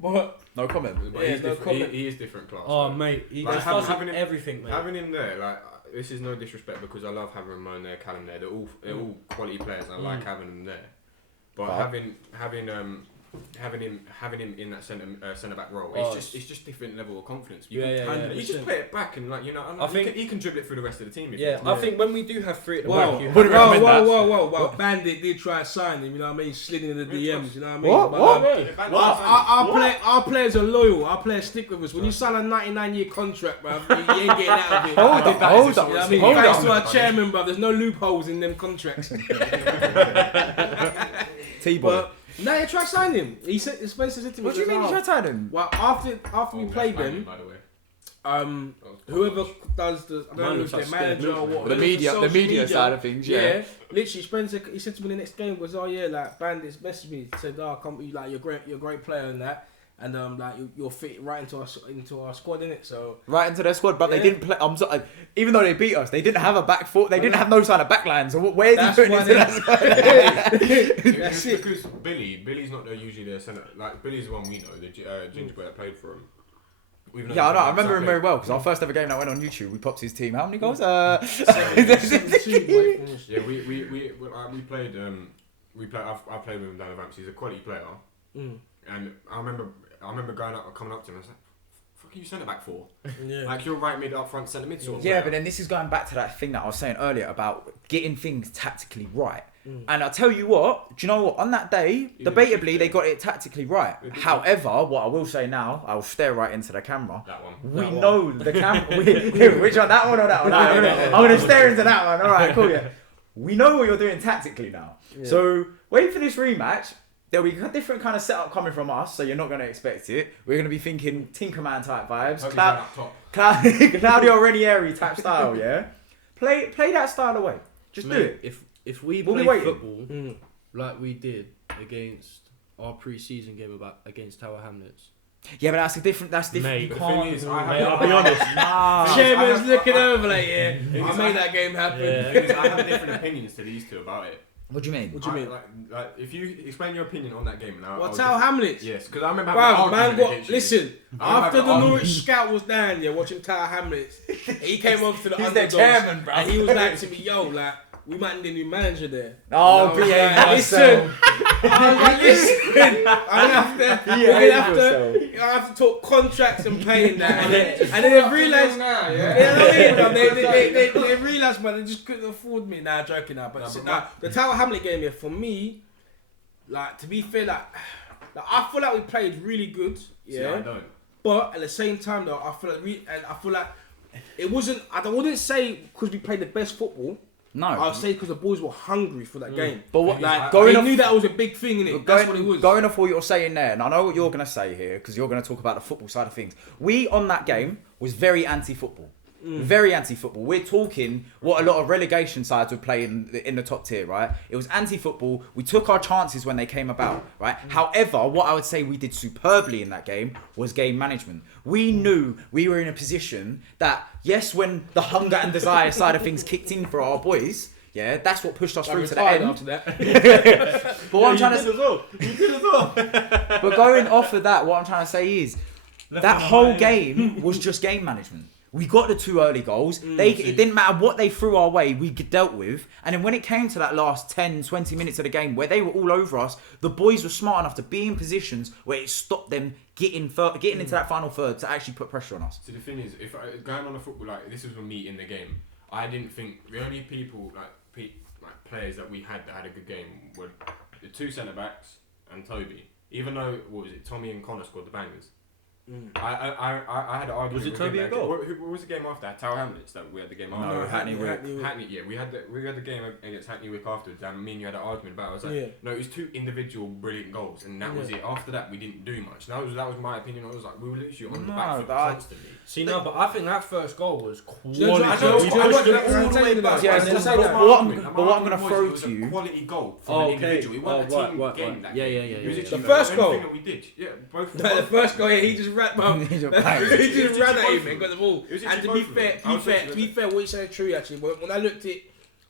But No comment. But Yeah, he's no different. comment. He is different class. Oh, man. mate. He Like, just having- does having him- everything, mate. Having him there, like, this is no disrespect because I love having Ramon there, Callum there. They're all quality players. And I like having them there. But But- having having him in that centre back role. Oh, It's just different level of confidence. Yeah. You just play it back and like I think he can dribble it through the rest of the team. I think when we do have 3 at the Wow, back, you Wouldn't have recommend that. Well, Bandit did try and sign him, you know what I mean? Slid in the DMs, you know what I mean? What? But, What? our players are loyal. Our players stick with us. When you sign a 99-year contract, bruv, you ain't getting out of it. Hold up, hold You know what I up, mean? hold Thanks up. to our chairman, bruv. There's no loopholes in them contracts. T-boy. But now you try to sign him. He said, Spencer said to me, What do you mean you tried to sign him? Well, after we played them, by the way. whoever does the, I don't know if it's their manager or what. The media side of things, yeah. Literally, Spencer, he said to me the next game was, oh yeah, like Bandits messaged me, said, oh, come, like you're a great player and that, and like you'll fit right into our squad, innit? So Right into their squad, but they didn't play. I'm sorry, even though they beat us, they didn't have a back foot. They didn't have no sign of backline. So where's he putting into that squad? that's it. Because Billy's not usually their centre. Like Billy's the one we know, the ginger boy that played for him. Yeah, I know. I remember him very well because our first ever game that went on YouTube, we popped his team. How many goals? 72, boy. Yeah, we played. I played with him down the Vamps. He's a quality player, and I remember coming up to him. I was like, "Fuck, are you centre back for? Yeah. Like you're right mid, up front, centre mid sort of Yeah, player." but then this is going back to that thing that I was saying earlier about getting things tactically right. And I'll tell you what, do you know what? On that day, debatably, they got it tactically right. However, what I will say now, I'll stare right into the camera. That one. We know the camera. Which one? That one or that one? I'm going to stare into that one. All right, cool, yeah. We know what you're doing tactically now. Yeah. So, wait for this rematch. There'll be a different kind of setup coming from us, so you're not going to expect it. We're going to be thinking Tinkerman type vibes. Claudio Ranieri type style, yeah? Play that style away. Just do it. If we We'll be play waiting. football like we did against our pre-season game against Tower Hamlets, Yeah, but that's different. Mate, You the can't. thing is, I'll be honest. Chairman's looking over like, yeah, I made that game happen. Yeah. I have different opinions to these two about it. What do you mean? What do you mean? Like, if you explain your opinion on that game now. What, Tower Hamlets? Yes, because I remember Wow, having an man, argument against you. listen, I after remember the having an Norwich scout was down, yeah, watching Tower Hamlets, he came over to the He's their Underdogs, chairman, bro. and he was like to me, yo, like, we might need a new manager there. Oh, And I was behave like, yourself. listen, I have to talk contracts and paying that. And then they realised, they realised, man, they just couldn't afford me. Nah, joking now. But the Tower Hamlet game here, for me, like, to be fair, like I feel like we played really good. Yeah. See, I don't. But at the same time, though, I feel like it wasn't. I wouldn't say because we played the best football. No. I'll say because the boys were hungry for that game. But what, Like, going they off, knew that was a big thing, innit? That's what it was. Going off what you're saying there, and I know what you're going to say here, because you're going to talk about the football side of things. We, on that game, was very anti-football. Very anti-football. We're talking what a lot of relegation sides would play in the top tier, right? It was anti-football. We took our chances when they came about, right? However, what I would say we did superbly in that game was game management. We knew we were in a position that, yes, when the hunger and desire side of things kicked in for our boys, yeah, that's what pushed us through to the end. After that. But what I'm trying to say, but going off of that, what I'm trying to say is that whole game was just game management. We got the 2 early goals. It didn't matter what they threw our way, we dealt with. And then when it came to that last 10, 20 minutes of the game where they were all over us, the boys were smart enough to be in positions where it stopped them getting into that final third to actually put pressure on us. So the thing is, if going on a football, like, this was for me in the game, I didn't think the only people, like players that we had that had a good game were the 2 centre-backs and Toby. Even though, what was it, Tommy and Connor scored the bangers. I had an argument. Was it with Toby him, a goal? What was the game after that? Tower Hamlets that we had the game after. No, Hackney Wick. Hackney, yeah, we had the game against Hackney Wick afterwards. And me and you had an argument about it. I was like, no, it was 2 individual brilliant goals, and that was it. After that, we didn't do much. That was my opinion. I was like, we were literally on the back foot constantly. See, no, but I think that first goal was quality. But what I'm going to throw to you. Quality goal from an individual. It wasn't a team game. Yeah. The first goal that we did, both. The first goal, yeah, he just ran. He just ran at him and got the ball. And to be fair, what you said is true actually. When I looked at,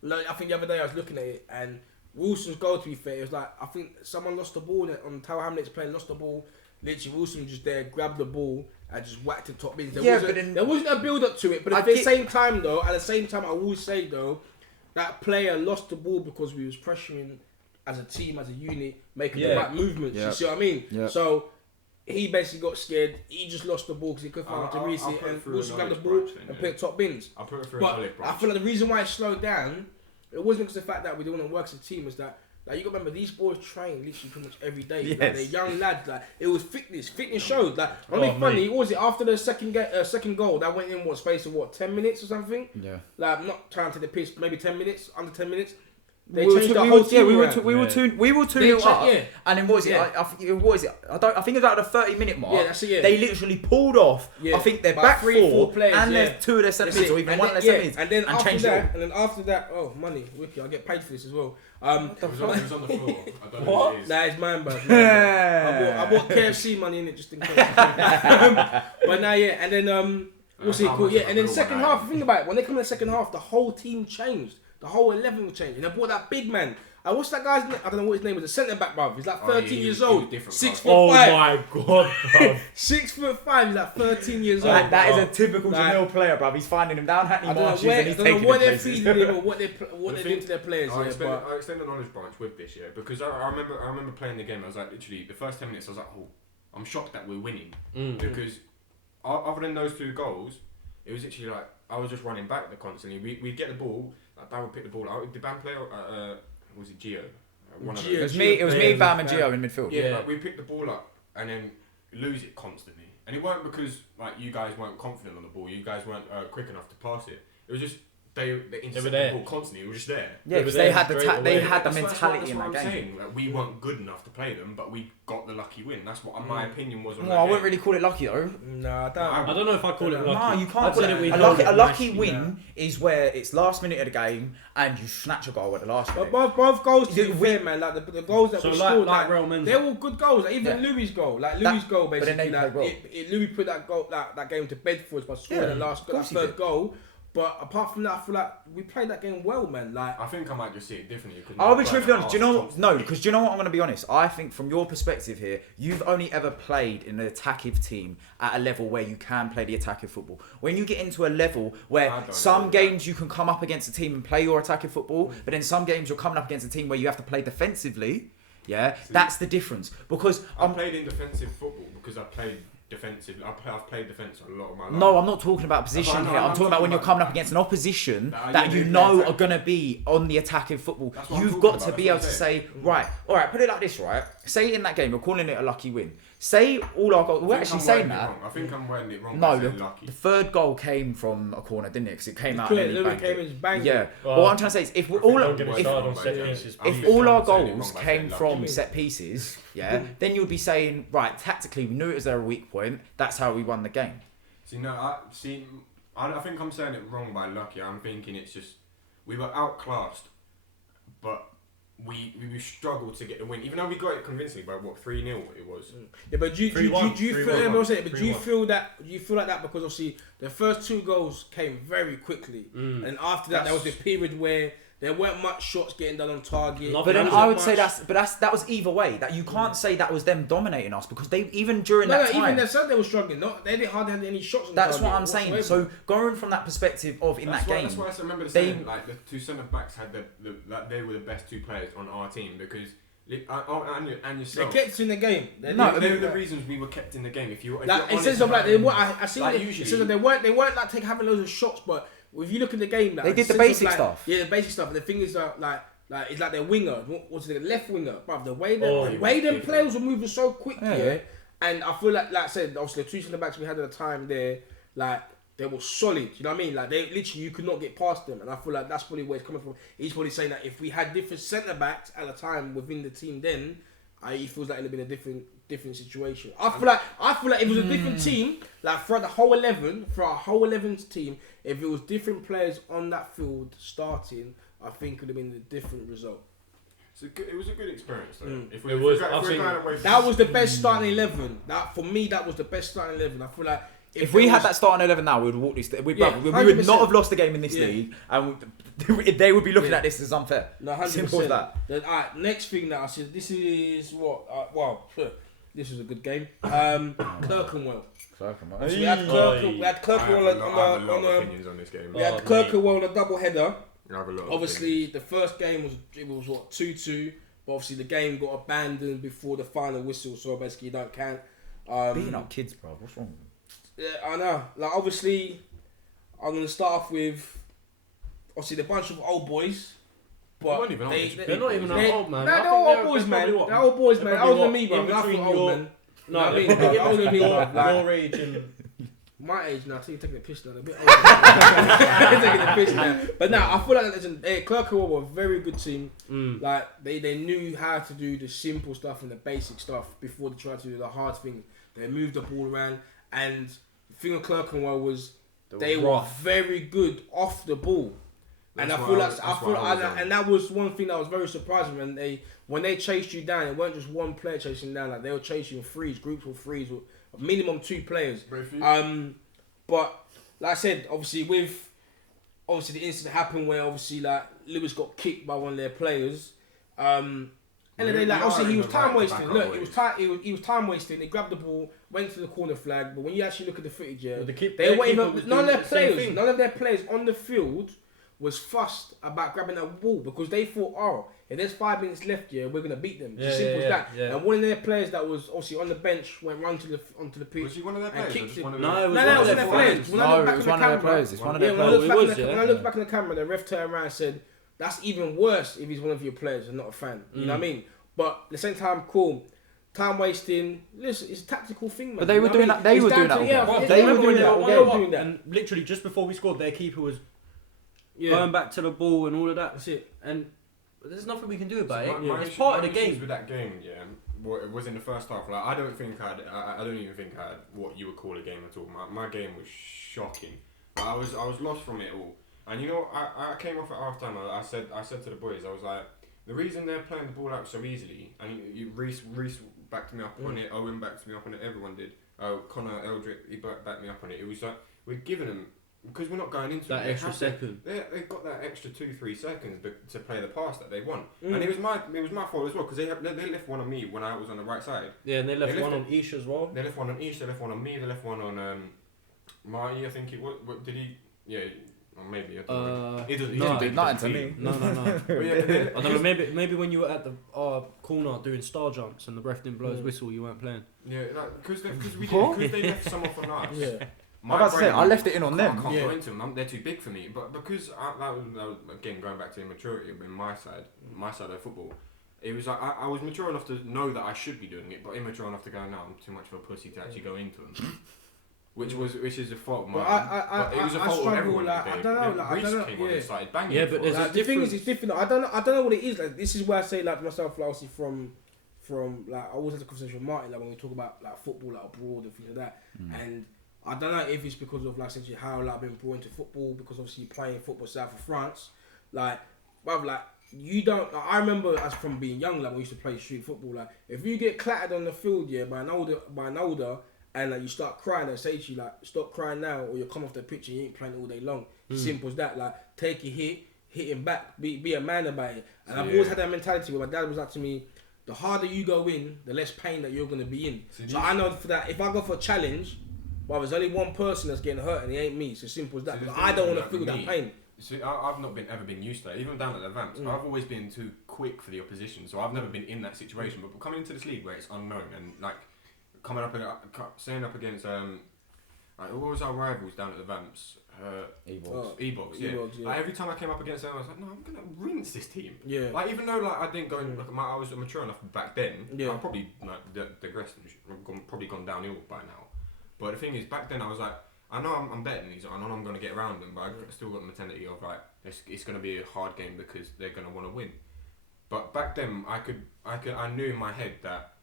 like, I think the other day I was looking at it, and Wilson's goal, to be fair, it was like, I think someone lost the ball on Tower Hamlets playing, lost the ball. Literally, Wilson just there, grabbed the ball and just whacked the top bins. There wasn't a build up to it, but at the same time, I will say though, that player lost the ball because we was pressuring as a team, as a unit, making Yeah. the right movements. Yeah. You see what I mean? Yeah. So he basically got scared. He just lost the ball because he couldn't find I'll Reece put it and through a also grabbed the knowledge ball branch then, and yeah. put top bins. I'll put it through But a knowledge I branch. feel like the reason why it slowed down, it wasn't because of the fact that we didn't want to work as a team. Is that like you got to remember these boys train literally pretty much every day. Like, Yes. they're young lads. Like it was fitness. Fitness showed. Like only Oh, funny. mate. What was it after the second goal that went in? What space of 10 minutes or something? Yeah. Like I'm not trying to the piss. Maybe 10 minutes, under 10 minutes. They We were changed two- the we whole were- team we were around. two- we were Yeah. two we were 2 They 0 checked- up, yeah. and then what was it? Yeah. I think what was it? I think it was at the 30-minute mark. Yeah, that's it, yeah. They literally pulled off. Yeah. I think their About back 3 or 4 four players, and yeah. their 2 of their centre That's mids, it. or even And one then- of their yeah, centre mids, and then after changed that, it. and then after that, oh money, Wiki, I get paid for this as well. It was on the floor. I don't know what it is. Nah, it's mine, bro. I bought KFC money in it just in case. But now, yeah, and then what's it How called? much Yeah, of a and then real second one, half. Think about it. When they come in the second half, the whole team changed. The whole 11 will change, and they brought that big man. What's that guy's name? I don't know what his name was. The centre back, bruv. He's like Oh, 13 he years was old. different 6 class. foot Oh 5. my god, bro. 6'5". He's like 13 years old. That is bro. a typical Like, Jamil player, bruv. He's finding him down Hackney I don't Marshes know, and he's where, taking what him they're places. feeding him or what they're doing to their players. I Yeah, I extended the knowledge branch with this, yeah, because I remember playing the game. I was like, literally, the first 10 minutes, I was like, oh, I'm shocked that we're winning because other than those 2 goals, it was literally like I was just running back constantly. We'd get the ball, like Darryl would pick the ball out. Did Bam play? Was it Gio? One of Gio. It those. was me, Yeah, Bam, and Bam. Gio in midfield. Yeah, Yeah. like, we picked the ball up and then lose it constantly. And it weren't because like you guys weren't confident on the ball. You guys weren't quick enough to pass it. It was just they intercepted there. the ball constantly. It was just there. Yeah, because they had the mentality in that I'm game. saying. Like, we weren't good enough to play them, but we got the lucky win. That's what my opinion was on Well, that I wouldn't game. really call it lucky though. Nah, I don't. I don't know if I call it lucky. No, you can't I'd call say it we a held lucky. it A lucky nicely. win is where it's last minute of the game and you snatch a goal at the last minute. But both goals, to be Yeah, fair, man, like the goals that So we like- scored, like Real Men's. they're all good goals. Like even Yeah. Louis' goal, That- goal, but then basically, they like played well. Louis put that goal, that game to bed for us by scoring Yeah, the last of course he third did. goal. But apart from that, I feel like we played that game well, man. Like I think I might just see it differently. I'll be truthfully honest. Do you know? No, because do you know what? I'm going to be honest. I think from your perspective here, you've only ever played in an attacking team at a level where you can play the attacking football. When you get into a level I where don't some know. games you can come up against a team and play your attacking football, but in some games you're coming up against a team where you have to play defensively. Yeah, that's the difference. Because I played in defensive football because I played defensive. I've played defence a lot of my life. no, I'm not talking about position That's what I here. know, I'm I'm talking about when you're talking coming about- up against an opposition That that you you play know attack. are going to be on the attacking football. That's what I'm You've talking got about, to be that's able to what say, right, all right, put it like this, right? Say in that game, you're calling it a lucky win. Say all our goals. We're actually saying that. I think I'm wording it wrong. No, by saying the lucky. third goal came from a corner, didn't it? Because it came out clear, and then he Louis banged came it. in and banged Yeah. it. But what I'm trying to say is, if we all don't get me if, started on set pieces. if all our I'm saying it wrong goals by came saying from lucky. set pieces, yeah, then you'd be saying, right, tactically, we knew it was their weak point. That's how we won the game. I think I'm saying it wrong by lucky. I'm thinking it's just we were outclassed, but we struggled to get the win. Even though we got it convincingly by 3-0 it was. Yeah, but do you 3-1, feel? 3-1, Let me say it, but do you 3-1. feel that? Do you feel like that because obviously the first 2 goals came very quickly, and after that there was a period where there weren't much shots getting done on target. But But then There I wasn't would say much- that was either way. That you can't say that was them dominating us because they even during No, that time. even they said they were struggling. They didn't hardly have any shots on That's target what I'm saying. whatsoever. So going from that perspective of in that game, That's why I remember they- saying like the 2 centre backs had like they were the best 2 players on our team because and They yourself. kept us in the game. They No, They were didn't- the reasons we were kept in the game. If Like, you're it honest says of like about they it. were. I see. Like, It usually- says that they weren't like having loads of shots, but if you look at the game, like, They did the sense of, basic like, stuff. Yeah, the basic stuff. And the thing is that like it's like their winger. What was it? The left winger, bruv. The way Oh, the he way was them big, players were moving so quick, Yeah, yeah. yeah. And I feel like I said, obviously the 2 centre backs we had at the time there, like they were solid. You know what I mean? Like they literally you could not get past them. And I feel like that's probably where it's coming from. He's probably saying that if we had different centre backs at the time within the team, then he feels like it'd have been a different situation. I feel like if it was a different team, like for our whole 11 team, if it was different players on that field starting, I think it would have been a different result. It was a good experience though. If It was, if I've we're seen- going away from- That was the best starting 11. That for me, that was the best starting 11. I feel like if we there had was- that starting 11 now, we would walk this. Yeah, We would 100%. not have lost the game in this Yeah. league, and they would be looking Yeah. at this as unfair. No, 100%. Simple as that. Then, alright, next thing that I said, this is what? Wow, this was a good game. Clerkenwell. So we had I have Clerkenwell a lot of on opinions on this game. we had Oh, Clerkenwell on a double header. I have a lot of Obviously, the first game was 2-2. but obviously the game got abandoned before the final whistle, so basically you don't count. Beating up kids, bro. What's wrong? Yeah, I know. Like obviously, I'm gonna start off with obviously the bunch of old boys. But they're not even that old, man. They're old boys, man. They're old boys, man. Older than me, bro. Nothing old, man. No, I mean, they're older than me, bro. Your age and my age now. I think you're taking the piss now. A bit older. You're taking the piss now. But now I feel like Clerkenwell were a very good team. Like they knew how to do the simple stuff and the basic stuff before they tried to do the hard things. They moved the ball around, and the thing of Clerkenwell was they were very good off the ball. And I feel and that was one thing that was very surprising when they chased you down. It weren't just one player chasing you down; like they were chasing you in threes, groups of threes, with a minimum 2 players. But like I said, obviously the incident happened where obviously like Lewis got kicked by one of their players. And then obviously he was time wasting. Look, he was time wasting. He grabbed the ball, went to the corner flag. But when you actually look at the footage, none of their players on the field was fussed about grabbing that ball because they thought, if there's 5 minutes left, we're gonna beat them. It's as simple as that. Yeah. And one of their players that was obviously on the bench went onto the pitch. Was he one of their players? Kicked him. No, it was one of their players. No, it was one of their players. It's one of their players. When I looked back in the camera, the ref turned around and said, "That's even worse if he's one of your players and not a fan." You know what I mean? But at the same time, cool. Time wasting. Listen, it's a tactical thing, man. But they were doing that. They were doing that. They were doing that. And literally just before we scored, their keeper was going back to the ball and all of that. That's it. And there's nothing we can do about it. It's part of the game. With that game, it was in the first half. Like I don't even think I had what you would call a game at all. My game was shocking. I was lost from it all. And you know, I came off at half time. I said to the boys, I was like, the reason they're playing the ball out so easily, and Reece backed me up on it. Owen backed me up on it. Everyone did. Connor Eldrick, he backed me up on it. It was like we're giving them. Because we're not going into that extra second. They've got that extra 2-3 seconds to play the pass that they want, and it was my fault as well because they left one on me when I was on the right side. Yeah, and they left one on Ish as well. They left one on Ish. They left one on me. They left one on Marty. I think it was. What did he? Yeah, or maybe. I don't know. He didn't do nothing to me. No. I don't know. Maybe when you were at the corner doing star jumps and the ref didn't blow his whistle, you weren't playing. Yeah, because they left some off on us. Yeah. I left it in on them. I can't go into them. They're too big for me. But because that was again going back to immaturity in my side of football, it was like I was mature enough to know that I should be doing it, but immature enough to go, no, I'm too much of a pussy to actually go into them. Which is a fault of mine. But it was a fault of everyone. I don't know. Came on and started banging. Yeah, but the thing is, it's different. I don't know what it is. Like this is where I say like myself, like obviously from like I always have a conversation with Martin, like when we talk about like football, like abroad and things like that, and. I don't know if it's because of like essentially how like, I've been brought into football because obviously playing football south of France, like, bruv, like you don't. Like, I remember as from being young, like when we used to play street football, like if you get clattered on the field, by an older, and like you start crying, they say to you like, stop crying now, or you'll come off the pitch and you ain't playing all day long. Simple as that. Like take your hit him back, be a man about it. And I've always had that mentality where my dad was like to me, the harder you go in, the less pain that you're gonna be in. So I know for that, if I go for a challenge. Well, there's only one person that's getting hurt, and it ain't me. It's as simple as that. Because I don't want to feel that pain. See, I've not ever been used to that. Even down at the Vamps, I've always been too quick for the opposition, so I've never been in that situation. But coming into this league where it's unknown and like staying up against what was our rivals down at the Vamps? E-Box, yeah. Like, every time I came up against them, I was like, no, I'm gonna rinse this team. Yeah. Like even though like I didn't go in, I was mature enough back then. Yeah. I probably digressed and probably gone downhill by now. But the thing is, back then I was like, I know I'm better than these, I know I'm going to get around them, but I still got the mentality of like, it's going to be a hard game because they're going to want to win. But back then, I knew in my head that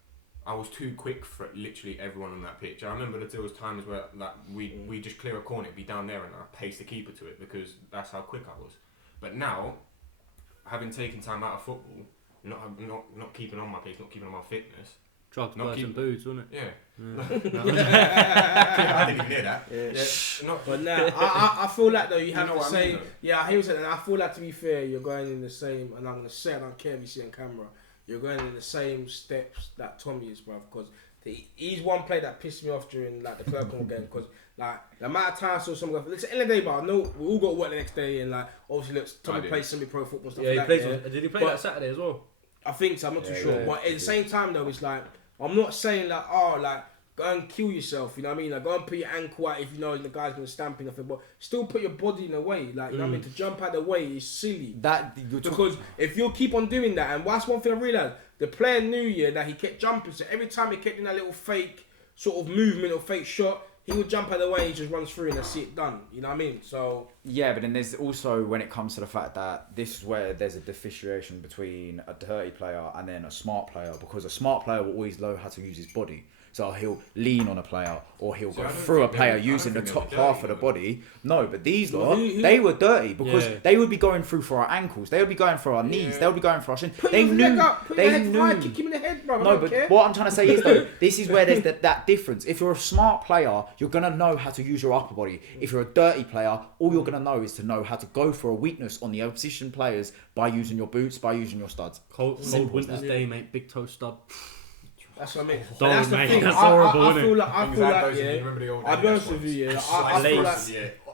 I was too quick for literally everyone on that pitch. I remember that there was times where like we just clear a corner, it'd be down there, and I pace the keeper to it because that's how quick I was. But now, having taken time out of football, not keeping on my pace, not keeping on my fitness. Tried to buy some boots, wasn't it? Yeah. I didn't even hear that. Yeah. But now, I feel like though you have the same. Yeah, I hear what, and I feel like to be fair, you're going in the same. And I'm gonna say, I don't care if you see it on camera. You're going in the same steps that Tommy is, bruv. Because he's one player that pissed me off during like the Clerkenwell game. Because like the amount of time I saw someone go. It's the end of the day, but I know we all got to work the next day, and like obviously, Tommy plays semi-pro football stuff. Yeah, like he that. plays. Did he play that Saturday as well? I think so. I'm not too sure. yeah. But at the same time, though, it's like I'm not saying like, go and kill yourself. You know what I mean? Like, go and put your ankle out if you know the guy's gonna stamp in off it. But still put your body in the way. Like, you know what I mean? To jump out the way is silly. Because if you keep on doing that, and that's one thing I realised, the player knew that he kept jumping. So every time he kept in that little fake sort of movement or fake shot, he would jump out of the way and he just runs through and that's it, done. You know what I mean? So yeah, but then there's also when it comes to the fact that this is where there's a differentiation between a dirty player and then a smart player, because a smart player will always know how to use his body. So he'll lean on a player or he'll go through a player using the top half of the body. No, but these lot, they were dirty because they would be going through for our ankles. They would be going for our knees. They would be going for our shin. They knew. They knew. Kick him in the head, bro. No, but what I'm trying to say is though, this is where there's that difference. If you're a smart player, you're gonna know how to use your upper body. If you're a dirty player, all you're gonna know is to know how to go for a weakness on the opposition players by using your boots, by using your studs. Cold winter's day, mate. Big toe stud. That's what I mean. Don't, That's the mate. thing. That's horrible, I isn't feel it? like, I'll be honest with you, Yeah.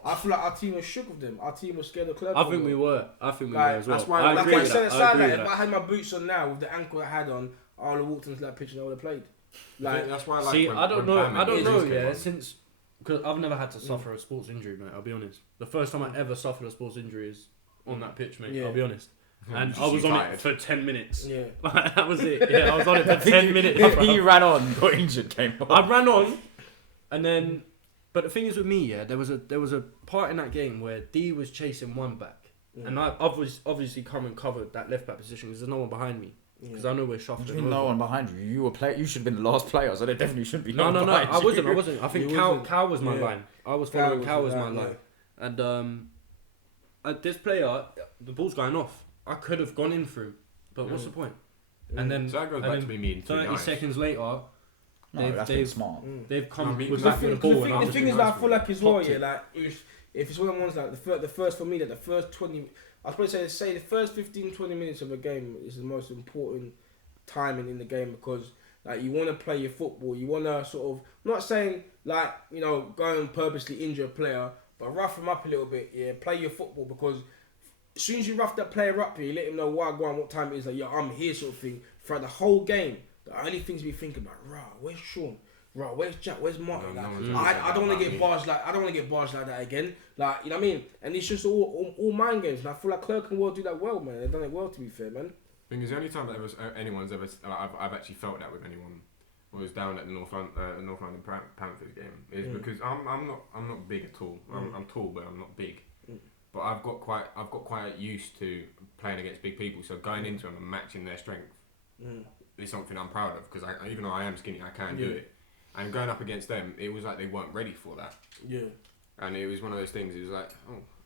I feel like our team was shook with them. Our team was scared of Clerc. I think we were as well. That's why, I agree with that. If I had my boots on now with the ankle I had on, I would have walked into that pitch and I would have played. Like, that's why. Like, see, when, I don't know. Yeah, on. since because I've never had to suffer a sports injury, mate. I'll be honest. The first time I ever suffered a sports injury is on that pitch, mate. I'll be honest. And I was on it for 10 minutes. Yeah. That was it. Yeah, I was on it for 10 minutes. You ran on, got injured, came off. I ran on, and then... But the thing is with me, there was a part in that game where D was chasing one back. And I obviously come and covered that left back position because there's no one behind me. Because I know we're shuffling. No one behind you. You should have been the last player, so there definitely shouldn't be no. behind I you. wasn't. I think Cal was my line. I was following Cal was my line. And this player, the ball's going off. I could have gone in through, but what's the point? And then, so that goes back to me being 30 seconds later, they've smart. They've come with the back with the ball. The thing is that I feel like as well, like if it's one of the ones like the first for me, that the first 20, I was probably say the first 15-20 minutes of a game is the most important timing in the game because like you want to play your football, you want to sort of not saying like go and purposely injure a player, but rough him up a little bit, play your football because. As soon as you rough that player up here, you let him know why I go on, what time it is, like, I'm here sort of thing. Throughout the whole game, the only things we think about, where's Sean? Where's Jack? Where's Martin? I don't want to get bars like that again. Like, you know what I mean? And it's just all mind games. And I feel like Clerc and Ward do that well, man. They've done it well, to be fair, man. I think it's the only time that anyone's ever I've actually felt that with anyone was down at the North London Panthers game is because I'm not big at all. I'm tall, but I'm not big. But I've got quite used to playing against big people, so going into them and matching their strength is something I'm proud of because even though I am skinny, I can do it. And going up against them, it was like they weren't ready for that. Yeah. And it was one of those things. It was like,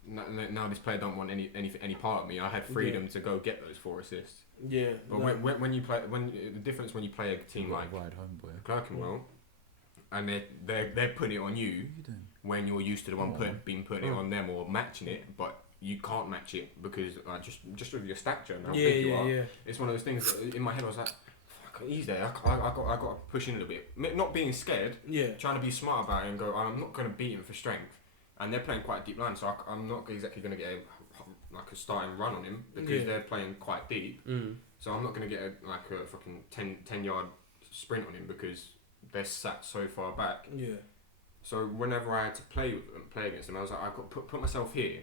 now this player don't want any part of me. I had freedom to go get those 4 assists. Yeah. But when you play, the difference when you play a team like Clerkenwell, and they're putting it on you. When you're used to the one being putting it on them or matching it, but you can't match it because just with your stature and how big you are, it's one of those things that in my head I was like, fuck, he's there. I got to push in a little bit, not being scared, trying to be smart about it and go, I'm not going to beat him for strength, and they're playing quite deep line, so I'm not exactly going to get a starting run on him because they're playing quite deep, so I'm not going to get a fucking 10 yard sprint on him because they're sat so far back. Yeah. So whenever I had to play against them, I was like, I've got to put myself here.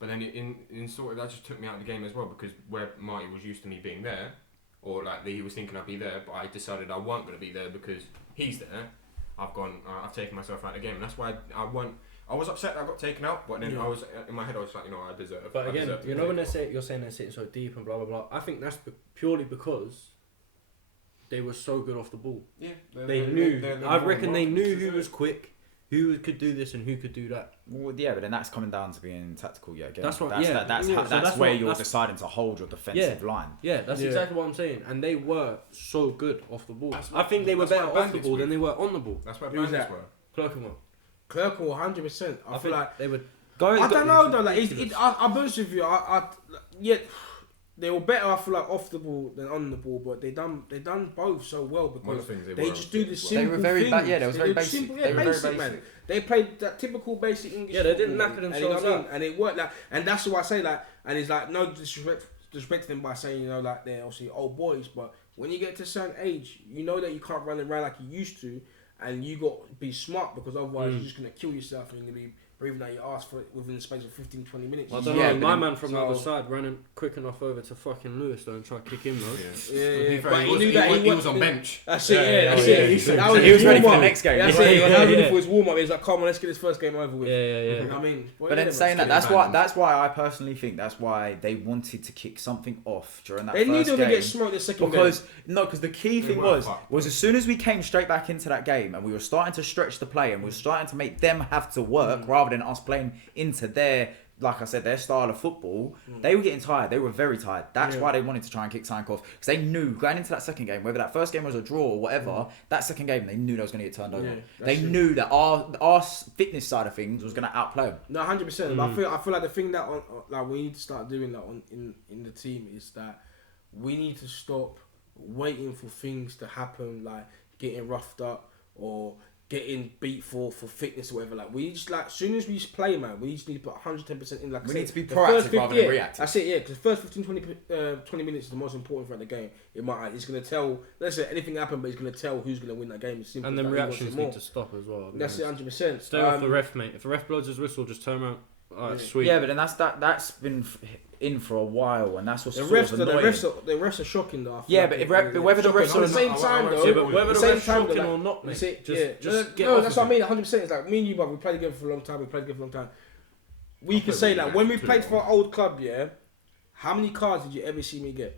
But then in sort of that just took me out of the game as well because where Marty was used to me being there, or like he was thinking I'd be there, but I decided I wasn't going to be there because he's there. I've taken myself out of the game, and that's why I was upset that I got taken out. But then I was in my head, I was like, I deserve. But again, when you're saying they're sitting so deep and blah blah blah, I think that's purely because they were so good off the ball. Yeah, they knew. I reckon they knew who was quick. Who could do this and who could do that? Well, yeah, but then that's coming down to being tactical. Yeah, again. That's what. That's where you're deciding to hold your defensive line. Yeah, that's exactly what I'm saying. And they were so good off the ball. I think they were better off the ball than they were on the ball. That's where Bandits were. Clerkenwell, 100%. I feel like they would. I don't know though. Like, I'll be honest with you. They were better, I feel like, off the ball than on the ball, but they done both so well because they just do the simple things. They was very basic. They were basic, man. They played that typical basic English. Yeah, they didn't knacker themselves out, and it worked. Like, and that's what I say. Like, and it's like no disrespecting them by saying, you know, like they're obviously old boys, but when you get to a certain age, you know that you can't run around like you used to, and you got to be smart because otherwise you're just gonna kill yourself and you're gonna be breathing out your ass for within the space of 15-20 minutes. I don't know. My man from the other side ran quick enough over to fucking Lewis though and tried to kick him though. Yeah. But he knew that he was on bench. That's it. That's it. He was ready for the next game. That's it. He was ready for his warm up. He was like, "Come on, let's get this first game over with." Yeah. You know what I mean, but then saying that, that's why I personally think that's why they wanted to kick something off during that. They knew they were gonna get smoked the second game. Because the key thing was as soon as we came straight back into that game and we were starting to stretch the play and we were starting to make them have to work rather than us playing into their, like I said, their style of football, they were getting tired. They were very tired. That's why they wanted to try and kick something off. Because they knew, going into that second game, whether that first game was a draw or whatever, that second game, they knew they was going to get turned over. They knew that our fitness side of things was going to outplay them. No, 100%. I feel like the thing that like we need to start doing that in the team is that we need to stop waiting for things to happen, like getting roughed up or getting beat for fitness or whatever. Like we just like as soon as we just play, man, we just need to put 110% in. Like we need to be proactive rather than reactive. That's it, yeah. Because the first 20 minutes is the most important throughout the game. It's gonna tell. Let's say anything happen, but it's gonna tell who's gonna win that game. It's simple. And then reactions need to stop as well. That's it, 100%. Stay off the ref, mate. If the ref blows his whistle, just turn around. Alright, sweet. Yeah, but then that's been in for a while, and that's what's the sort of annoying. The refs are shocking though. Yeah, but whether the refs are at the same time though, whether the refs shocking or not, mate. Just get off. That's what I mean. 100%. It's like me and you, but we played together for a long time. We can say that when we played for an old club, how many cards did you ever see me get?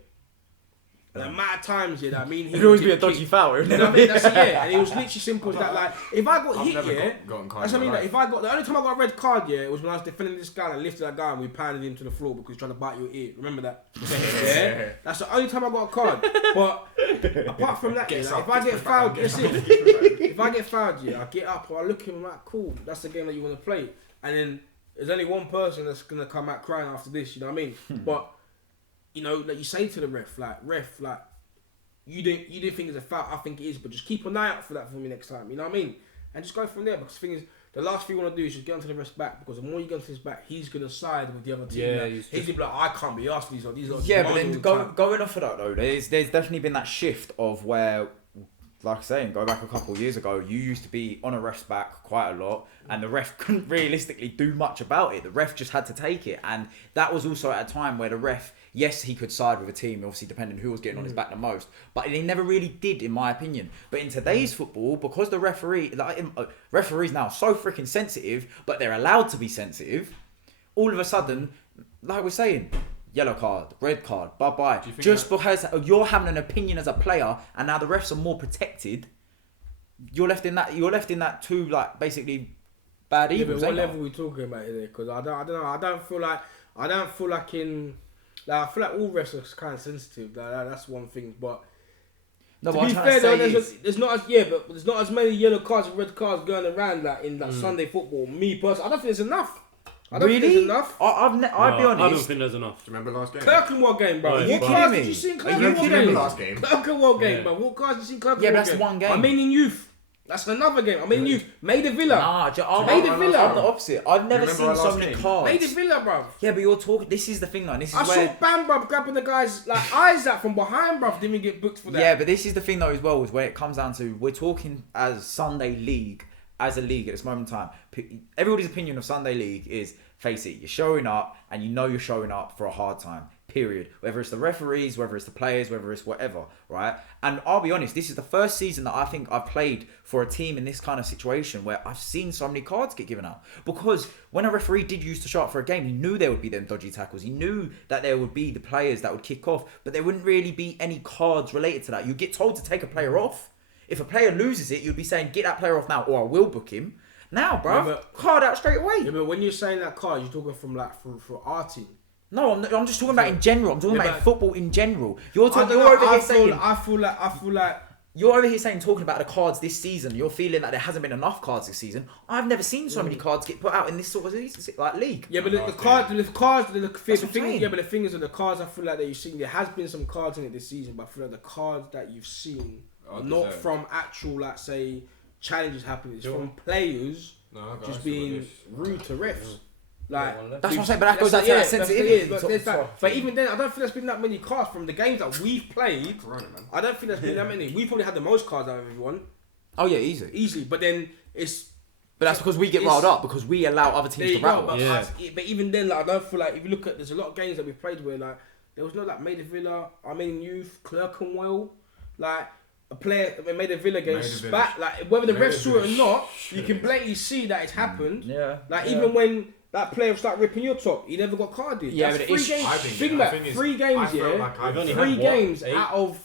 The amount of times, that I mean, it'd always be a dodgy foul. You know what I mean? That's it, and it was literally simple as that. Like, if I got hit, that's what I mean. Like, if I got the only time I got a red card, it was when I was defending this guy and I lifted that guy and we pounded him to the floor because he was trying to bite your ear. Remember that? Yeah, that's the only time I got a card. But apart from that, if I get fouled, that's it. If I get fouled, I get up or I look at him like, cool, that's the game that you want to play. And then there's only one person that's gonna come out crying after this. You know what I mean? But you know, like you say to the ref, you didn't think it's a foul, I think it is, but just keep an eye out for that for me next time, you know what I mean? And just go from there, because the thing is, the last thing you want to do is just get onto the ref's back, because the more you get onto his back, he's going to side with the other team. Yeah, he's going to be like, I can't be asked these. Yeah, but then going off of that though, there's definitely been that shift of where, like I was saying, go back a couple of years ago, you used to be on a ref's back quite a lot, and the ref couldn't realistically do much about it. The ref just had to take it, and that was also at a time where the ref, yes, he could side with a team, obviously depending who was getting on his back the most, but he never really did, in my opinion. But in today's football, because the referees now are so freaking sensitive, but they're allowed to be sensitive, all of a sudden, like we're saying, yellow card, red card, bye-bye. Just because you're having an opinion as a player, and now the refs are more protected, you're left in that two, like, basically bad evils. But what level are we talking about here? Because I don't know. I feel like I feel like all refs are kind of sensitive. That's one thing. But no, to be fair, though, there's not as many yellow cards and red cards going around in Sunday football. Me personally, I don't think there's enough. I don't think there's enough. I'll be honest. I don't think there's enough. Do you remember last game? Clerkenwell game, bro. What cards did you see in last game? Clerkenwell game, bro. What cards did you see in Clerkenwell game? Yeah, that's one game. I mean in youth. That's another game. I mean youth. Maida Villa. I'm the opposite. I've never seen so many cards. Maida Villa, bro. Yeah, but you're talking. This is the thing, though. This is I saw Bam, bro, grabbing the guy's eyes out from behind, bro. Didn't even get booked for that. Yeah, but this is the thing, though, as well, is where it comes down to we're talking as Sunday League, as a league at this moment in time. Everybody's opinion of Sunday League is, face it, you're showing up, and you know you're showing up for a hard time. Period. Whether it's the referees, whether it's the players, whether it's whatever, right? And I'll be honest, this is the first season that I think I've played for a team in this kind of situation where I've seen so many cards get given out. Because when a referee did used to show up for a game, he knew there would be them dodgy tackles. He knew that there would be the players that would kick off, but there wouldn't really be any cards related to that. You get told to take a player off. If a player loses it, you'd be saying, get that player off now, or I will book him. Now, bro, card out straight away. Yeah, but when you're saying that card, you're talking from for our team. No, I'm just talking about in general. I'm talking about football in general. You're over here saying talking about the cards this season. You're feeling that there hasn't been enough cards this season. I've never seen so many cards get put out in this sort of league. Yeah, but the thing is that the cards I feel like that you've seen, there has been some cards in it this season, but I feel like the cards that you've seen are not from actual, like, say, challenges happening. It's from players just being rude to refs. Like That's what I'm saying, but that goes back to that sensitivity. But even then, I don't think there's been that many cards from the games that we've played. Corona, man. I don't think there's been that many. We probably had the most cards out of everyone. Oh yeah, easily. But then it's. But that's because we get riled up because we allow other teams to rattle. But even then, like, I don't feel like if you look at, there's a lot of games that we've played where like there was no like Maida Villa, Armenian Youth, Clerkenwell, like a player that made a Villa game spat. Like whether the refs saw it or not, you can blatantly see that it's happened. Yeah. Like even when that player started ripping your top, he never got carded. Yeah, that's but 3 games. Think about 3 games. Three games 8? out of,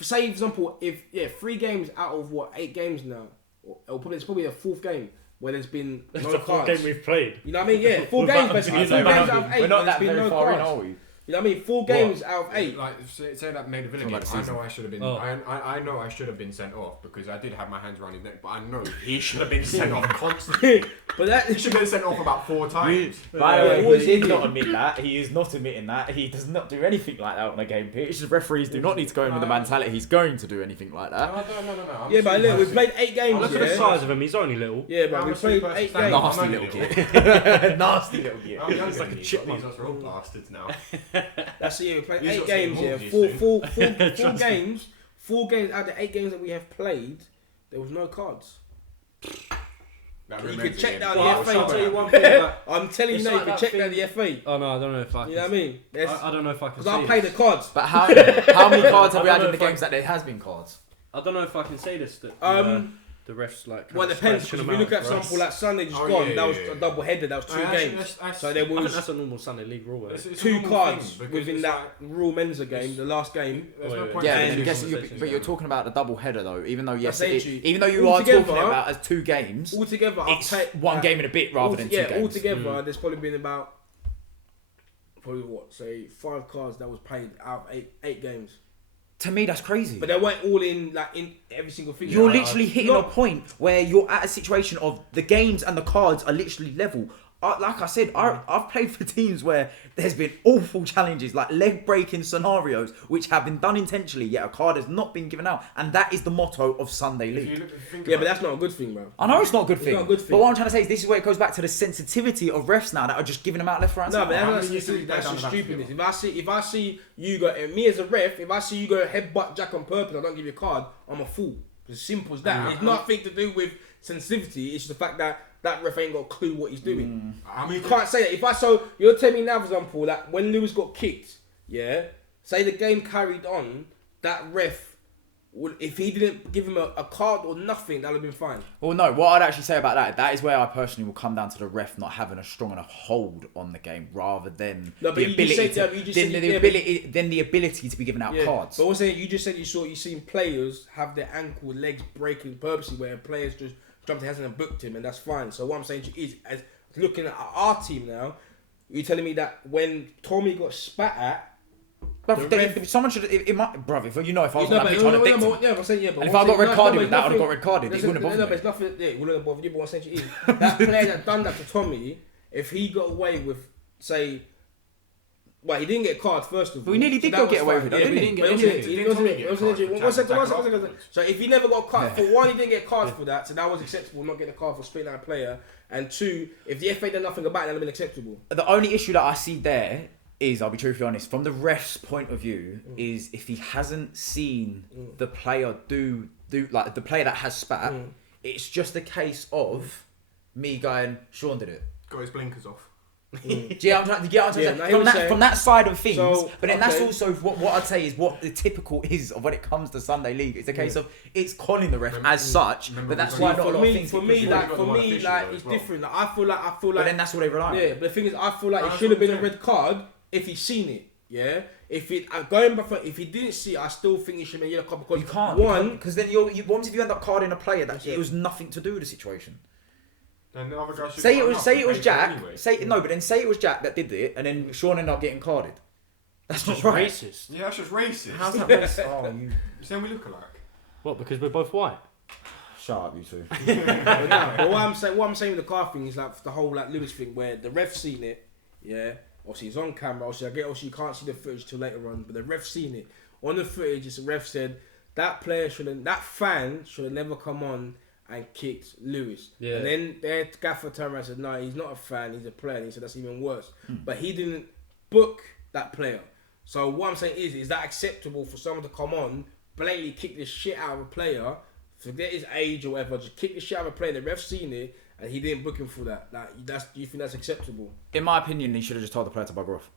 say for example, 3 games out of 8 games now, or probably it's probably a 4th game. Where there's been That's no the cards. 4th game we've played. You know what I mean? Yeah, 4 games basically. 4 games out of 8. We're not that been very no far in, cards. are we? You know what I mean? 4 games out of 8. Like say that made a Villa game. I know I should have been. I know I should have been sent off because I did have my hands around his neck. But I know he should have been sent off constantly. But that He should have been sent off about 4 times. By the way, always he did do. not admit that. He is not admitting that. He does not do anything like that on a game pitch. The referees do not need to go in with the mentality he's going to do anything like that. No. Yeah, but look, we played 8 games. Look at the size of him. He's only little. Yeah, but we played 8 games. Nasty little kid. Nasty little kid. I'm younger like than a you, chipmunk. but these are all bastards now. That's it. We played He's 8 got games. some Yeah, mortgages 4 games. 4 games out of the 8 games that we have played, there was no cards. You could check down the FA. I'll tell you one thing. That, I'm telling you now, you can check down the FA. oh no, I don't know if I can. You know what I mean? I don't know if I can. Because I'll play the cards. But how many cards have we had in the games that there has been cards? I don't know if I can say this. That, the refs like. Well, it depends. Because if you look at example like Sunday just gone, that was a double header. That was 2 games. So there I think was that's a normal Sunday league rule. It's a 2 normal cards thing, because within it's that like- Raw Mensa game, the last game. There's no Yeah, point Yeah, in but, doing guess conversations but you're now. talking about the double header though. Even though yes, That's it. even though you are Altogether- talking about as 2 games, Altogether, I've it's played 1 game in a bit rather than 2 games. altogether, there's probably been about say 5 cards that was played out of 8 games. To me, that's crazy. But they weren't all in every single thing. You're literally hitting a point where you're at a situation of the games and the cards are literally level. Like I said, I've played for teams where there's been awful challenges, like leg-breaking scenarios, which have been done intentionally, yet a card has not been given out. And that is the motto of Sunday League. Yeah, but that's not a good thing, bro. I know it's not a good thing. not a good thing. But what I'm trying to say is this is where it goes back to the sensitivity of refs now that are just giving them out left, right, and No, centre. but How that's many just years that's have you just done that stupidness. If I see you go, and me as a ref, if I see you go headbutt Jack on purpose, I don't give you a card. I'm a fool. It's as simple as that. It's nothing to do with sensitivity. It's just the fact that that ref ain't got a clue what he's doing. You can't say that. So you're telling me now, for example, that when Lewis got kicked, yeah, say the game carried on, that ref would, if he didn't give him a card or nothing, that would have been fine. Well, no, what I'd actually say about that is where I personally will come down to the ref not having a strong enough hold on the game rather than the ability to be given out cards. But also, you just said you've seen players have their ankle legs breaking purposely, where players just jumped their hands and booked him, and that's fine. So what I'm saying to you is, as looking at our team now, you're telling me that when Tommy got spat at, If someone should, it might, bruv. If you know, if I was on that pitch, I'd have dicked him. But And if I got red carded with that, I'd have got red carded. It wouldn't have bothered but me. it's nothing. Yeah, it wouldn't have bothered you. But what I'm saying to you is, that player that done that to Tommy, if he got away with, say, well, he didn't get a card first of all. But we nearly did go get away with it, didn't he? One second. So if he never got a card, for one, he didn't get a card for that, so that was acceptable. Not getting a card for spitting out a player, and 2, if the FA done nothing about it, that would have been acceptable. The only issue that I see there is, I'll be truthfully honest, from the ref's point of view, is if he hasn't seen the player do like the player that has spat, it's just a case of me going, Sean did it. Got his blinkers off. Do you get what I'm trying to say? From that side of things, but then that's also what I'd say is what the typical is of when it comes to Sunday League. It's a case of it's calling the ref as such, but that's why not a lot of things. For me, it's different. Like, I feel like. But then that's what they rely on. Yeah, but the thing is, I feel like it should have been a red card if he's seen it. Yeah, if it going back, if he didn't see it, I still think it should be a yellow card because You can't, because then what if you end up carding a player that it was nothing to do with the situation. Then the other guy should Say it was Jack. Anyway. But then say it was Jack that did it, and then Sean ended up getting carded. That's just right. Racist. Yeah, that's just racist. How's that racist? Oh, you saying we look alike? What? Because we're both white. shut up, you two. But what I'm saying with the car thing is like the whole like Lewis thing where the ref seen it, yeah. Obviously it's on camera. Obviously you can't see the footage till later on, but the ref seen it on the footage. The ref said that fan should have never come on and kicked Lewis. Yeah. And then their gaffer turned around and said, no, he's not a fan, he's a player. And he said, that's even worse. But he didn't book that player. So what I'm saying is that acceptable for someone to come on, blatantly kick the shit out of a player, forget his age or whatever, just kick the shit out of a player, the ref's seen it, and he didn't book him for that. Do you think that's acceptable? In my opinion, he should have just told the player to bugger off.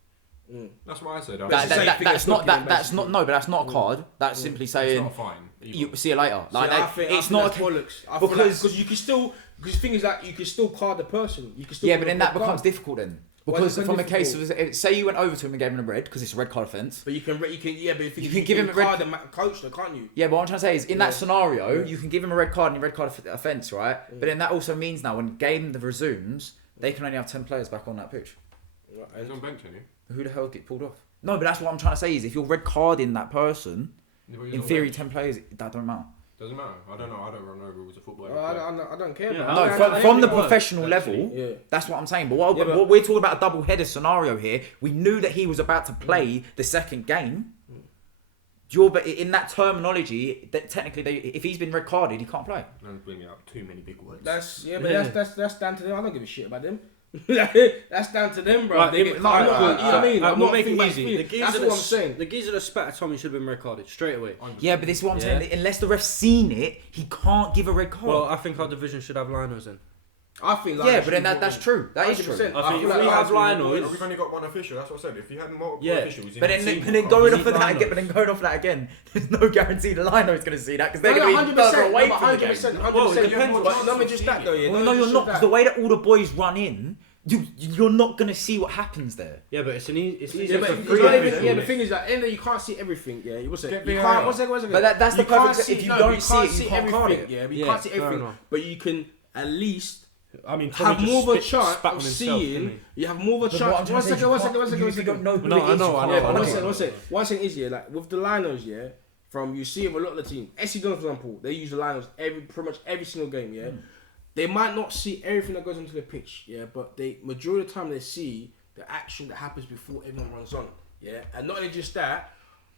That's what I said. That's not a card. That's simply saying, it's not fine. You see you later. Like, I think it's not that's bollocks. because you can still, because the thing is that you can still card the person. You can still but then that becomes difficult then. Because from a case difficult? of, say you went over to him and gave him a red, because it's a red card offence. But you can but if you can give him a red card the coach, though, can't you? Yeah, but what I'm trying to say is, in that scenario, you can give him a red card and a red card offence, right? But then that also means now, when game resumes, they can only have 10 players back on that pitch. He's on bench, isn't he? Who the hell get pulled off? No, but that's what I'm trying to say is, if you're red carding that person, in theory, 10 players, that don't matter. Doesn't matter. I don't know. I don't run no rules of football. I don't care. Yeah, about from the professional level, that's what I'm saying. But what we're talking about a double-header scenario here. We knew that he was about to play the second game. But in that terminology, that technically, if he's been red carded, he can't play. Don't bring out too many big words. That's down to them. I don't give a shit about them. That's down to them, bro. Right, You know what I mean? I'm we'll not make it thinking easy. about that's what I'm saying. The geezer that spat at Tommy should have been red carded straight away. Yeah, but this is what I'm saying. Unless the ref's seen it, he can't give a red card. Well, I think our division should have linos then. I think but then that's true. That is true. 100%. I think if we have linos, We've only got one official. That's what I said. If you had multiple officials, but then going off of that again, there's no guarantee the lino is going to see that because they're going to be further away from the game. 100%. Well, it depends. But not just that though. Well, no, you're not. Because the way that all the boys run in, you're not going to see what happens there. Yeah, but it's easy. Yeah, but the thing is that you can't see everything. Yeah, you can't. One second. But that's the perfect. If you don't see it, you can't card it. Yeah, but you can't see everything. But you can at least. Tommy have more of a chance of himself, seeing. You have more of a chance. One second. You don't know who No, I know. One second. One thing is like with the linos, from you see with a lot of the team. SC Dons, for example, they use the linos pretty much every single game. They might not see everything that goes onto the pitch, but they majority of the time they see the action that happens before everyone runs on, and not only just that,